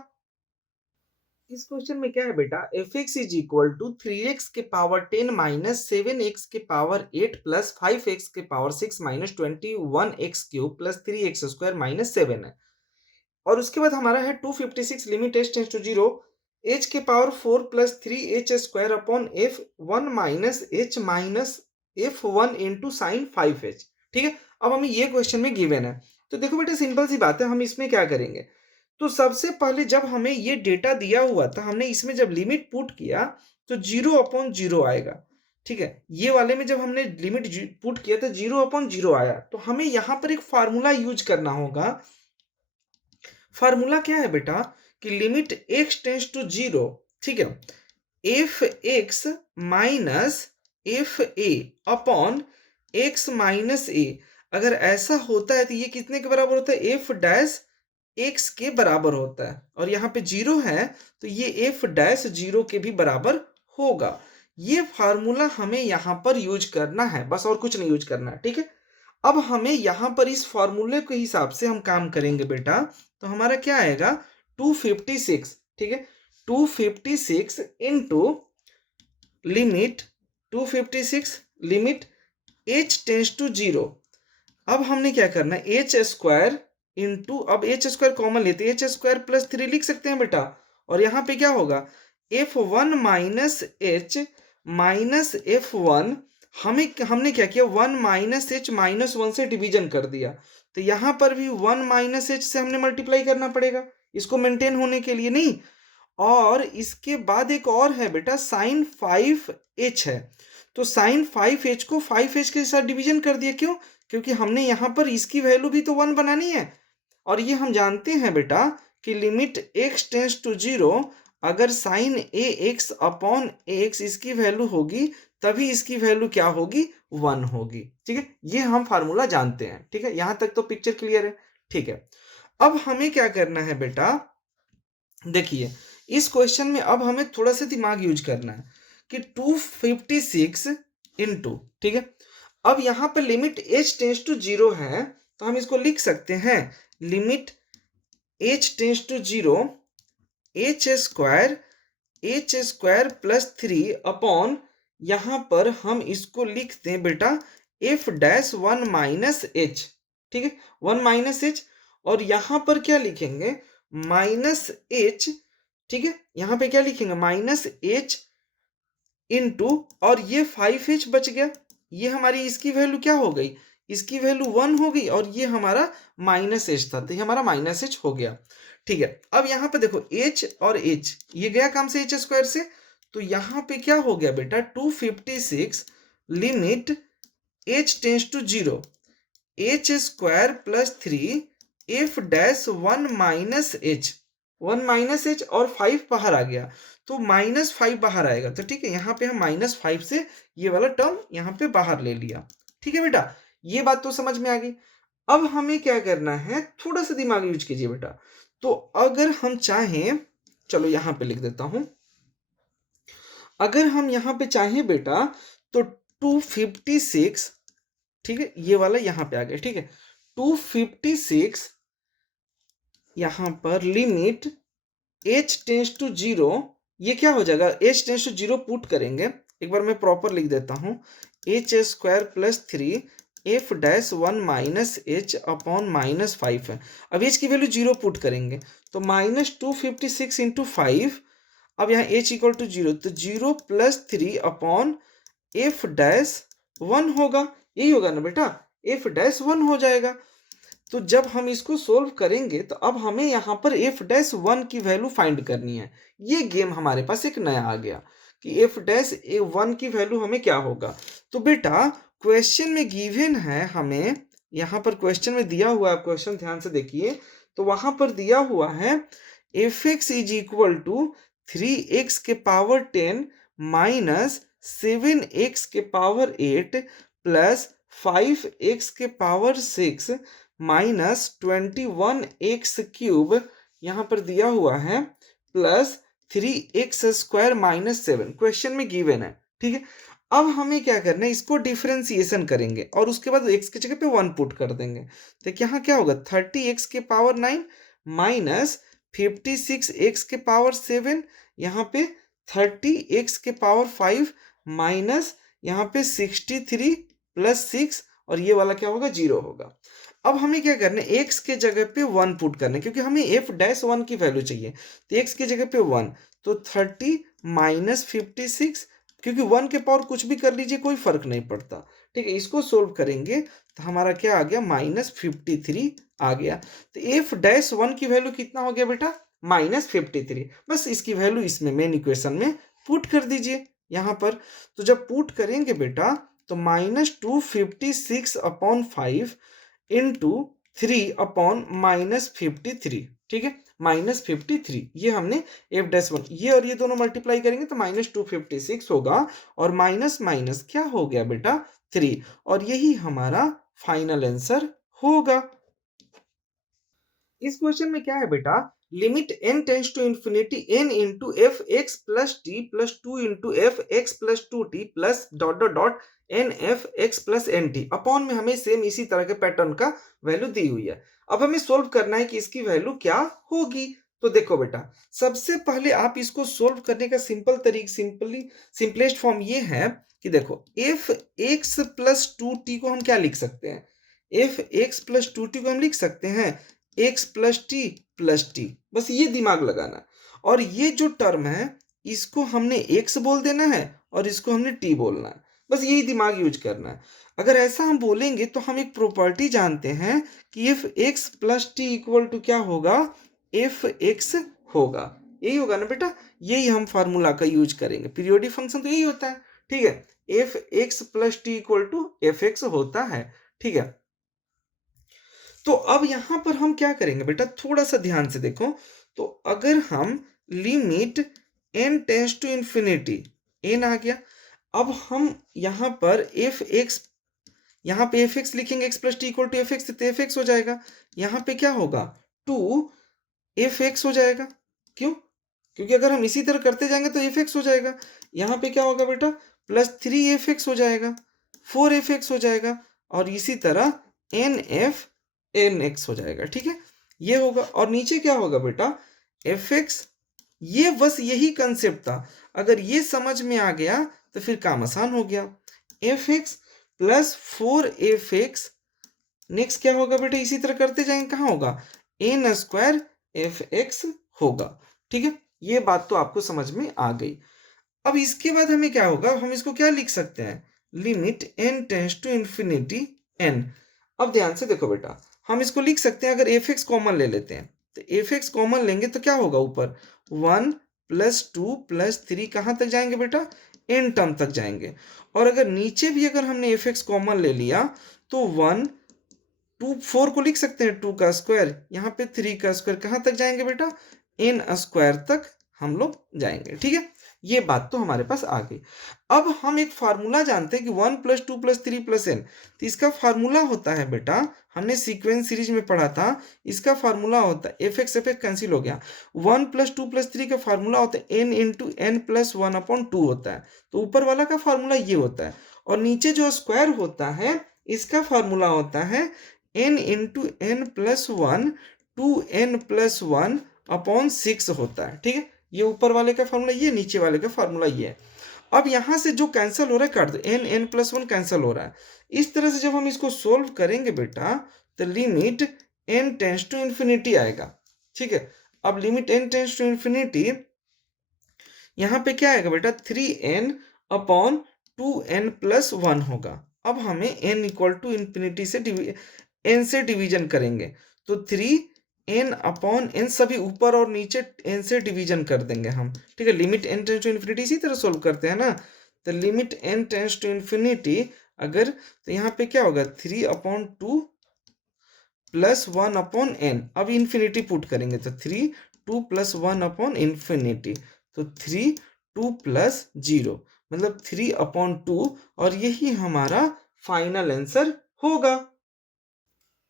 इस क्वेश्चन में क्या है बेटा, f x is equal to 3x के पावर 10 माइनस 7x के पावर 8 प्लस 5x के power 6 minus 21x cube plus 3x square minus 7 है। और उसके बाद हमारा है 256 limit h tends to 0, h के power 4 plus 3h square upon f1 minus f1 into sine 5h, ठीक है। अब हमें ये क्वेश्चन में गिवन है, तो देखो बेटा सिंपल सी बात है, हम इसमें क्या करेंगे, तो सबसे पहले जब हमें ये डेटा दिया हुआ था, हमने इसमें जब लिमिट पुट किया तो 0/0 आएगा, ठीक है। ये वाले में जब हमने लिमिट पुट किया तो 0/0 आया, तो हमें यहाँ पर एक फार्मूला यूज करना होगा। फार्मूला क्या है बेटा, कि लिमिट x टेंस टू 0, ठीक है, f x minus f a upon x minus a. अगर ऐसा होता है तो ये कितने के बराबर होता है, एफ डैश एक्स के बराबर होता है, और यहाँ पे 0 है तो ये एफ डैश 0 के भी बराबर होगा। ये फार्मूला हमें यहाँ पर यूज करना है, बस और कुछ नहीं यूज करना है, ठीक है। अब हमें यहाँ पर इस फार्मूले के हिसाब से हम काम करेंगे बेटा, तो हमारा क्या आएगा 256, ठीक है। 256 into limit 256 limit h tends to 0। अब हमने क्या करना है एच स्क्वायर इंटू, अब एच स्क्वायर कॉमन लेते हैं, एच स्क्वायर प्लस 3 लिख सकते हैं बेटा, और यहाँ पे क्या होगा f1 minus H minus f1, हमने क्या किया 1 माइनस एच माइनस 1 से डिवीजन कर दिया, तो यहाँ पर भी 1 माइनस एच से हमने मल्टीप्लाई करना पड़ेगा इसको मेंटेन होने के लिए, नहीं। और इसके बाद एक और है बेटा साइन 5h है, तो साइन 5h को 5h के साथ डिवीजन कर दिया, क्यों? क्योंकि हमने यहाँ पर इसकी वैल्यू भी तो 1 बनानी है, और ये हम जानते हैं बेटा कि लिमिट x टेंस टू 0, अगर साइन ax अपॉन ax इसकी वैल्यू होगी तभी इसकी वैल्यू क्या होगी 1 होगी, ठीक है। ये हम फार्मूला जानते हैं, ठीक है। यहाँ तक तो पिक्चर क्लियर है, ठीक है। अब हमें क्या करना है बेटा, देखिए इस क्वेश्चन में अब हमें थोड़ा सा दिमाग यूज करना है कि 256 इंटू, ठीक है। अब यहाँ पर लिमिट h टेंस टू 0 है, तो हम इसको लिख सकते हैं limit h tends to 0 h square plus 3 upon, यहाँ पर हम इसको लिखते हैं बेटा f डैश 1 माइनस एच, ठीक है, 1 माइनस एच, और यहाँ पर क्या लिखेंगे माइनस एच, ठीक है। यहाँ पे क्या लिखेंगे माइनस एच इंटू, और ये 5h बच गया, ये हमारी इसकी वैल्यू क्या हो गई, इसकी वैल्यू 1 हो गई, और ये हमारा माइनस एच था, तो ये हमारा माइनस एच हो गया, ठीक है। अब यहाँ पे देखो h और h ये गया काम से h स्क्वायर से, तो यहाँ पे क्या हो गया बेटा 256 limit h tends to 0 h square plus 3 f dash 1 minus h, 1 minus h और 5 बाहर आ गया, तो -5 बाहर आएगा, तो ठीक है यहाँ पे हम -5 से ये वाला टर्म यहाँ पे बाहर ले लिया, ठीक है बेटा। ये बात तो समझ में आ गई। अब हमें क्या करना है, थोड़ा सा दिमाग यूज कीजिए बेटा, तो अगर हम चाहें, चलो यहाँ पे लिख देता हूं, अगर हम यहाँ पे चाहें बेटा तो 256, ठीक है, ये वाला यहाँ पे आ गया, ठीक है, 256 यहाँ पर लिमिट h टेंस टू 0, ये क्या हो जाएगा h टेंस टू 0 पुट करेंगे, एक बार मैं प्रॉपर लिख देता हूँ h square plus 3 f dash 1 minus H upon -5 है। अब h की वैल्यू 0 पुट करेंगे तो -256 इंटू 5, अब यहाँ h इक्वल टू 0, तो 0 प्लस 3 अपॉन f डैश 1 होगा, यही होगा ना बेटा, f डैश 1 हो जाएगा। तो जब हम इसको सोल्व करेंगे तो अब हमें यहाँ पर f डैश 1 की वैल्यू फाइंड करनी है। ये गेम हमारे पास एक नया आ गया कि f डैश 1 की वैल्यू हमें क्या होगा। तो बेटा क्वेश्चन में गिवन है, हमें यहाँ पर क्वेश्चन में दिया हुआ है, क्वेश्चन ध्यान से देखिए, तो वहां पर दिया हुआ है f(x) is equal to 3x के पावर 10 माइनस 7x के पावर 8 प्लस 5x के पावर 6 माइनस 21x क्यूब, यहाँ पर दिया हुआ है, plus 3x square minus 7, question में गिवन है, ठीक है। अब हमें क्या करना है, इसको डिफरेंशिएशन करेंगे और उसके बाद x की जगह पे 1 पुट कर देंगे, तो यहाँ क्या होगा 30x के पावर 9 माइनस 56x के पावर 7, यहाँ पे 30x के पावर 5 माइनस यहाँ पे 63 प्लस 6, और ये वाला क्या होगा 0 होगा। अब हमें क्या करना है, x के जगह पे 1 पुट करना है, क्योंकि हमें f डैश 1 की वैल्यू चाहिए, तो x की जगह पे 1, तो 30 माइनस 56, क्योंकि 1 के पावर कुछ भी कर लीजिए कोई फर्क नहीं पड़ता, ठीक है। इसको सोल्व करेंगे तो हमारा क्या आ गया -53 आ गया, तो f डैश 1 की वैल्यू कितना हो गया बेटा -53, बस इसकी वैल्यू इसमें मेन इक्वेशन में पुट कर दीजिए यहाँ पर। तो जब पुट करेंगे बेटा तो -256 अपॉन 5 इंटू 3 अपॉन -53, ठीक है, -53, ये हमने f डैश 1, ये और ये दोनों मल्टीप्लाई करेंगे तो -256 होगा, और माइनस माइनस क्या हो गया बेटा 3, और यही हमारा फाइनल आंसर होगा। इस क्वेश्चन में क्या है बेटा, limit n tends to infinity n into f x plus t plus 2 into f x plus 2t plus dot dot dot n f x plus n t upon में हमें सेम इसी तरह के पैटर्न का वैल्यू दी हुई है। अब हमें सोल्व करना है कि इसकी वैल्यू क्या होगी। तो देखो बेटा, सबसे पहले आप इसको सोल्व करने का सिंपलेस्ट फॉर्म ये है कि देखो एफ एक्स प्लस 2t को हम क्या लिख सकते हैं, एफ एक्स प्लस 2t को हम लिख सकते हैं एक्स प्लस टी, बस ये दिमाग लगाना। और ये जो टर्म है इसको हमने एक्स बोल देना है और इसको हमने टी बोलना है, बस यही दिमाग यूज करना है। अगर ऐसा हम बोलेंगे तो हम एक प्रॉपर्टी जानते हैं कि f x plus t equal to क्या होगा, एफ एक्स होगा। यही होगा ना बेटा, यही हम फार्मूला का यूज करेंगे। पीरियोडिक फंक्शन तो यही होता है, ठीक है, f x plus t equal to f x होता है, ठीक है। तो अब यहां पर हम क्या करेंगे बेटा, थोड़ा सा ध्यान से देखो। तो अगर हम limit n tends to infinity, n आ गया, अब हम यहाँ पर एफ एक्स, यहाँ पे एफ एक्स लिखेंगे x plus t equal to f x, तो एफ एक्स हो जाएगा। यहाँ पे क्या होगा, 2 एफ एक्स हो जाएगा। क्यों, क्योंकि अगर हम इसी तरह करते जाएंगे तो एफ एक्स हो जाएगा। यहाँ पे क्या होगा बेटा, प्लस 3 एफ एक्स हो जाएगा, 4 एफ एक्स हो जाएगा, और इसी तरह एन एक्स हो जाएगा, ठीक है, ये होगा। और नीचे क्या होगा बेटा, एफ एक्स, ये बस यही कंसेप्ट था। अगर ये समझ में आ गया तो फिर काम आसान हो गया। F x plus 4 F x, next क्या होगा बेटा, इसी तरह करते जाएंगे, कहाँ होगा, एन स्क्वायर एफ एक्स होगा, ठीक है। ये बात तो आपको समझ में आ गई। अब इसके बाद हमें क्या होगा, हम इसको क्या लिख सकते हैं, limit n tends to infinity n। अब ध्यान से देखो बेटा, हम इसको लिख सकते हैं, अगर एफ एक्स कॉमन ले लेते हैं तो एफ एक्स कॉमन लेंगे तो क्या होगा, ऊपर 1 प्लस 2 प्लस 3 कहाँ तक जाएंगे बेटा, n टर्म तक जाएंगे। और अगर नीचे भी अगर हमने एफ एक्स कॉमन ले लिया तो 1 2 4 को लिख सकते हैं 2 का स्क्वायर, यहाँ पे 3 का स्क्वायर, कहाँ तक जाएंगे बेटा, n स्क्वायर तक हम लोग जाएंगे, ठीक है। ये बात तो हमारे पास आ गई। अब हम एक फार्मूला जानते हैं कि 1 प्लस 2 प्लस 3 प्लस n, तो इसका फार्मूला होता है बेटा, हमने सीक्वेंस सीरीज में पढ़ा था, इसका फार्मूला होता है एफ एक्स कैंसिल हो गया, 1 प्लस 2 प्लस 3 का फार्मूला होता है n इंटू एन प्लस 1/2 होता है। तो ऊपर वाला का फार्मूला ये होता है, और नीचे जो स्क्वायर होता है इसका फार्मूला होता है n into n plus 1 2n plus 1/6 होता है, ठीक है। ये ऊपर वाले का फार्मूला ये, नीचे वाले का फार्मूला ये है। अब यहां से जो कैंसिल हो रहा है काट दो, n प्लस 1 कैंसिल हो रहा है। इस तरह से जब हम इसको सोल्व करेंगे बेटा तो limit n tends to infinity आएगा, ठीक है। अब limit n tends to infinity, यहाँ पे क्या आएगा बेटा, 3n/2n प्लस 1 होगा। अब हमें n इक्वल टू इन्फिनिटी से n से डिवीजन करेंगे, तो 3n/n सभी ऊपर और नीचे n से डिवीजन कर देंगे हम, ठीक है। Limit n tends to infinity इसी तरह सोल्व करते हैं ना, तो limit n tends to infinity अगर, तो यहाँ पे क्या होगा, 3/2 प्लस 1/n। अब इन्फिनिटी पुट करेंगे तो 3 2 प्लस 1/infinity, तो 3 2 प्लस 0 मतलब 3/2, और यही हमारा फाइनल आंसर होगा।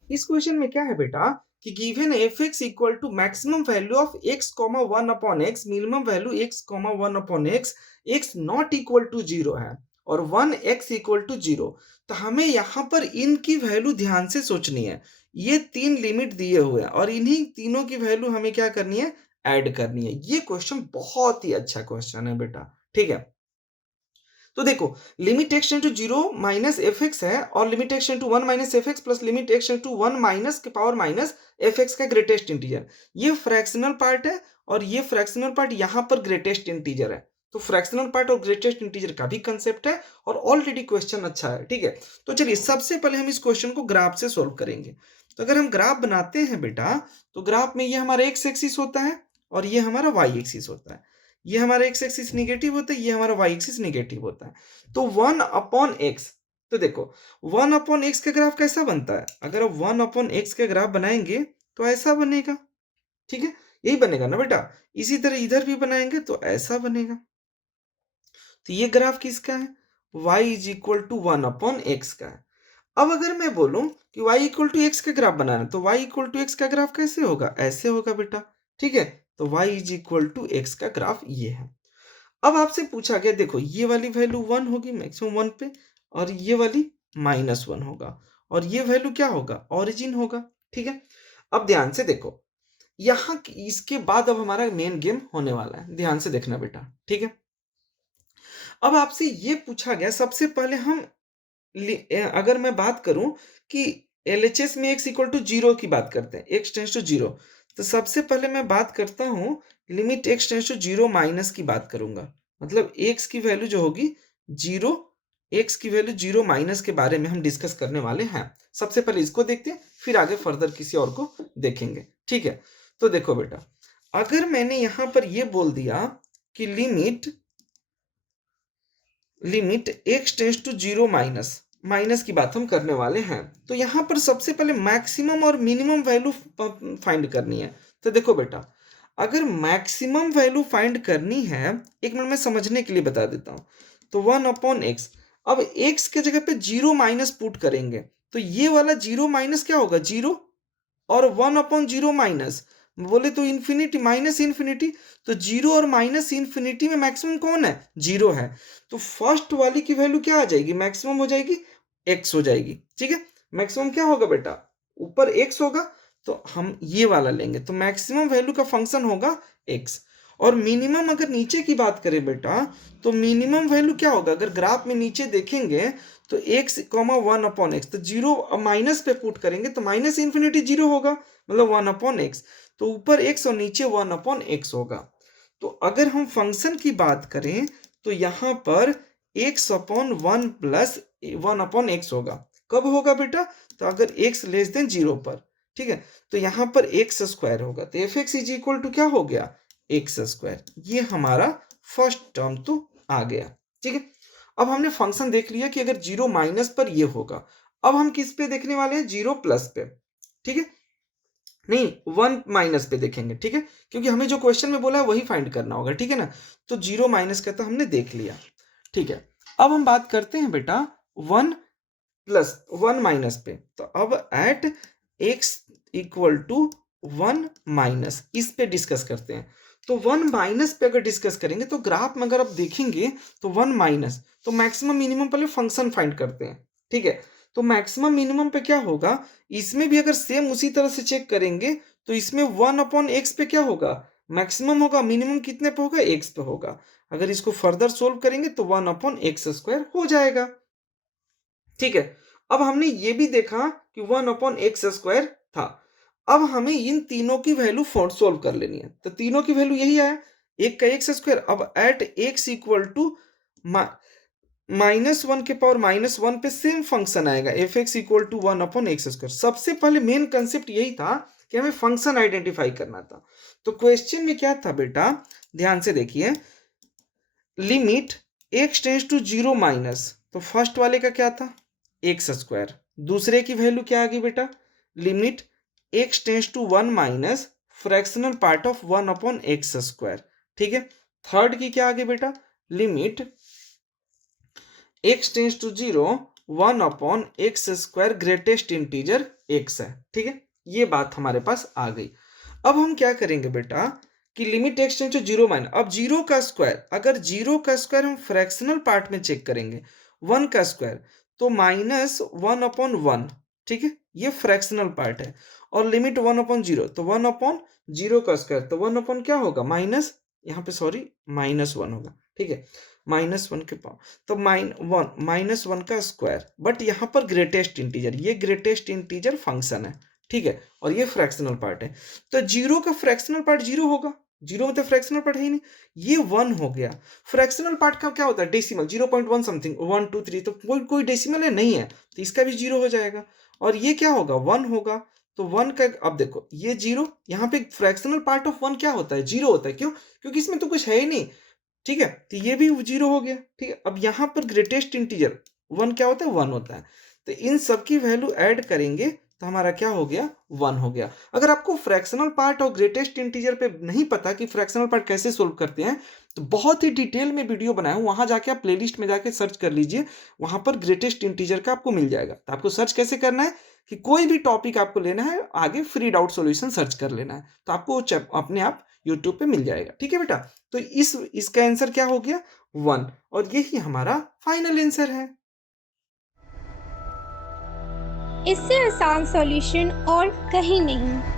इस क्वेश्चन में क्या है बेटा कि given f x equal to maximum value of x, 1/x, minimum value x, 1/x, x not equal to 0 है, और 1x इक्वल टू 0। तो हमें यहाँ पर इनकी वैल्यू ध्यान से सोचनी है। ये 3 लिमिट दिए हुए हैं और इन्हीं तीनों की वैल्यू हमें क्या करनी है, ऐड करनी है। ये क्वेश्चन बहुत ही अच्छा क्वेश्चन है बेटा, ठीक है। तो देखो, limit x tend to 0 minus f x है, और limit x tend to 1 minus f x plus limit x tend to 1 minus के पावर माइनस एफ एक्स का ग्रेटेस्ट इंटीजर। ये फ्रैक्शनल पार्ट है और ये फ्रैक्शनल पार्ट यहाँ पर ग्रेटेस्ट इंटीजर है। तो फ्रैक्शनल पार्ट और ग्रेटेस्ट इंटीजर का भी कंसेप्ट है और ऑलरेडी क्वेश्चन अच्छा है, ठीक है। तो चलिए सबसे पहले हम इस क्वेश्चन को ग्राफ से सोल्व करेंगे। तो अगर हम ग्राफ बनाते हैं बेटा, तो ग्राफ में ये हमारा एक्स एक्सिस होता है और ये हमारा वाई एक्सिस होता है। ये हमारा एक्स एक्सिस निगेटिव होता है, ये हमारा वाई एक्सिस निगेटिव होता है। तो 1/x, तो देखो 1/x का ग्राफ कैसा बनता है, अगर आप 1/x का ग्राफ बनाएंगे तो ऐसा बनेगा, ठीक है, यही बनेगा ना बेटा। इसी तरह इधर भी बनाएंगे तो ऐसा बनेगा। तो ये ग्राफ किसका है, y is equal to 1/x का है। अब अगर मैं बोलूं कि y इक्वल टू एक्स का ग्राफ बनाना, तो y इक्वल टू एक्स का ग्राफ कैसे होगा, ऐसे होगा बेटा, ठीक है, तो y is equal to x का ग्राफ ये है। अब आपसे पूछा गया, देखो ये वाली वैल्यू 1 होगी मैक्सिमम 1 पे, और ये वाली -1 होगा, और ये वैल्यू क्या होगा, ओरिजिन होगा। ठीक है, अब ध्यान से देखो, यहाँ इसके बाद अब हमारा मेन गेम होने वाला है, ध्यान से देखना बेटा। ठीक है, अब आपसे ये पूछा गया, सबसे पहले हम अगर मैं बात करूं कि LHS में x इक्वल टू 0 की बात करते हैं, x टेंस टू 0, तो सबसे पहले मैं बात करता हूं limit x tends to 0 minus की बात करूंगा, मतलब x की वैल्यू जो होगी 0, x की वैल्यू 0 माइनस के बारे में हम डिस्कस करने वाले हैं। सबसे पहले इसको देखते हैं, फिर आगे फर्दर किसी और को देखेंगे। ठीक है, तो देखो बेटा, अगर मैंने यहां पर ये बोल दिया कि limit x tends to 0 minus की बात हम करने वाले हैं, तो यहां पर सबसे पहले मैक्सिमम और मिनिमम वैल्यू फाइंड करनी है। तो देखो बेटा, अगर मैक्सिमम वैल्यू फाइंड करनी है, एक मिनट में समझने के लिए बता देता हूं, तो 1/x, अब x के जगह पे 0 माइनस पुट करेंगे, तो ये वाला 0 माइनस क्या होगा, 0, और 1/0 माइनस बोले तो इन्फिनिटी, माइनस इन्फिनिटी, तो 0 और माइनस इन्फिनिटी में मैक्सिमम कौन है, 0 है, तो फर्स्ट वाली की वैल्यू क्या आ जाएगी, मैक्सिमम हो जाएगी, x हो जाएगी। ठीक है, मैक्सिमम क्या होगा बेटा, ऊपर x होगा, तो हम ये वाला लेंगे, तो मैक्सिमम वैल्यू का फंक्शन होगा x। और मिनिमम अगर नीचे की बात करें बेटा, तो मिनिमम वैल्यू क्या होगा, अगर ग्राफ में नीचे देखेंगे तो x, 1/x, तो 0 माइनस पे पुट करेंगे तो माइनस इन्फिनिटी 0 होगा, मतलब 1/x, तो ऊपर x और नीचे 1/x होगा। तो अगर हम फंक्शन की बात करें तो यहाँ पर x/1 प्लस 1/x होगा। कब होगा बेटा, तो अगर x लेस देन 0 पर। ठीक है, तो यहाँ पर x² होगा, तो fx इज इक्वल टू क्या हो गया, x²। ये हमारा फर्स्ट टर्म तो आ गया। ठीक है, अब हमने फंक्शन देख लिया कि अगर 0 माइनस पर ये होगा। अब हम किस पे देखने वाले हैं, 0 प्लस पे। ठीक है, नहीं 1 माइनस पे देखेंगे। ठीक है, क्योंकि हमें जो क्वेश्चन में बोला है वही फाइंड करना होगा। ठीक है ना, तो 0 माइनस का तो हमने देख लिया। ठीक है, अब हम बात करते हैं बेटा 1 प्लस 1 माइनस पे, तो अब at x equal to 1 minus, इस पे डिस्कस करते हैं। तो 1 माइनस पे अगर डिस्कस करेंगे तो ग्राफ में अगर आप देखेंगे तो 1 माइनस, तो मैक्सिमम मिनिमम पहले फंक्शन फाइंड करते हैं। ठीक है, तो मैक्सिमम मिनिमम पे क्या होगा, इसमें भी अगर सेम उसी तरह से चेक करेंगे तो इसमें 1/x पे क्या होगा, मैक्सिमम होगा, मिनिमम कितने पे होगा, x पे होगा। अगर इसको फर्दर सोल्व करेंगे तो 1/x² हो जाएगा। ठीक है, अब हमने ये भी देखा कि 1/x² था। अब हमें इन तीनों की वैल्यू सोल्व कर लेनी है, तो तीनों की वैल्यू यही आया, एक का x²। अब एट x इक्वल टू -1 के पावर -1 पे सेम फंक्शन आएगा, fx इक्वल टू 1/x²। सबसे पहले मेन कंसेप्ट यही था कि हमें फंक्शन आइडेंटिफाई करना था। तो क्वेश्चन में क्या था बेटा, ध्यान से देखिए, limit x tends to 0 minus, तो फर्स्ट वाले का क्या था, x²। दूसरे की वैल्यू क्या आ गई बेटा, limit x tends to 1 minus fractional part of 1/x²। ठीक है, थर्ड की क्या आ गई बेटा, limit x tends to 0 1/x² greatest integer x है। ठीक है, ये बात हमारे पास आ गई। अब हम क्या करेंगे बेटा कि limit x tends to 0 minus, अब 0 का स्क्वायर, अगर 0 का स्क्वायर हम फ्रैक्शनल पार्ट में चेक करेंगे, 1 का स्क्वायर तो -1/1। ठीक है, ये फ्रैक्शनल पार्ट है, और लिमिट 1/0, तो 1/0 का स्क्वायर, तो 1 क्या होगा, माइनस, यहाँ पे सॉरी -1 होगा। ठीक है, -1 के पावर, तो -1 का स्क्वायर, बट यहाँ पर ग्रेटेस्ट इंटीजर, ये ग्रेटेस्ट इंटीजर फंक्शन है। ठीक है, और ये फ्रैक्शनल पार्ट है, तो 0 का फ्रैक्शनल पार्ट 0 होगा, 0 में तो फ्रैक्शनल पार्ट है ही नहीं, ये 1 हो गया। फ्रैक्शनल पार्ट का क्या होता है, डेसिमल, 0.1 समथिंग, 1 2 3, तो कोई डेसिमल है नहीं है, तो इसका भी 0 हो जाएगा। और ये क्या होगा, 1 होगा, तो 1 का, अब देखो ये 0, यहाँ पे फ्रैक्शनल पार्ट ऑफ 1 क्या होता है, 0 होता है। क्यों, क्योंकि इसमें तो कुछ है ही नहीं। ठीक है, तो ये भी 0 हो गया। ठीक है, अब यहाँ पर ग्रेटेस्ट इंटीजर 1 क्या होता है, 1 होता है, तो इन सब की वैल्यू ऐड करेंगे तो हमारा क्या हो गया, 1 हो गया। अगर आपको फ्रैक्शनल पार्ट और ग्रेटेस्ट इंटीजर पे नहीं पता कि फ्रैक्शनल पार्ट कैसे सोल्व करते हैं, तो बहुत ही डिटेल में वीडियो बनाया हूं, वहां जाके आप प्लेलिस्ट में जाके सर्च कर लीजिए, वहां पर ग्रेटेस्ट इंटीजर का आपको मिल जाएगा। तो आपको सर्च कैसे करना है, कि कोई भी टॉपिक आपको लेना है आगे फ्री डाउट सॉल्यूशन सर्च कर लेना है, तो आपको अपने आप यूट्यूब पे मिल जाएगा। ठीक है बेटा, तो इसका आंसर क्या हो गया 1, और यही हमारा फाइनल आंसर है। इससे आसान सॉल्यूशन और कहीं नहीं।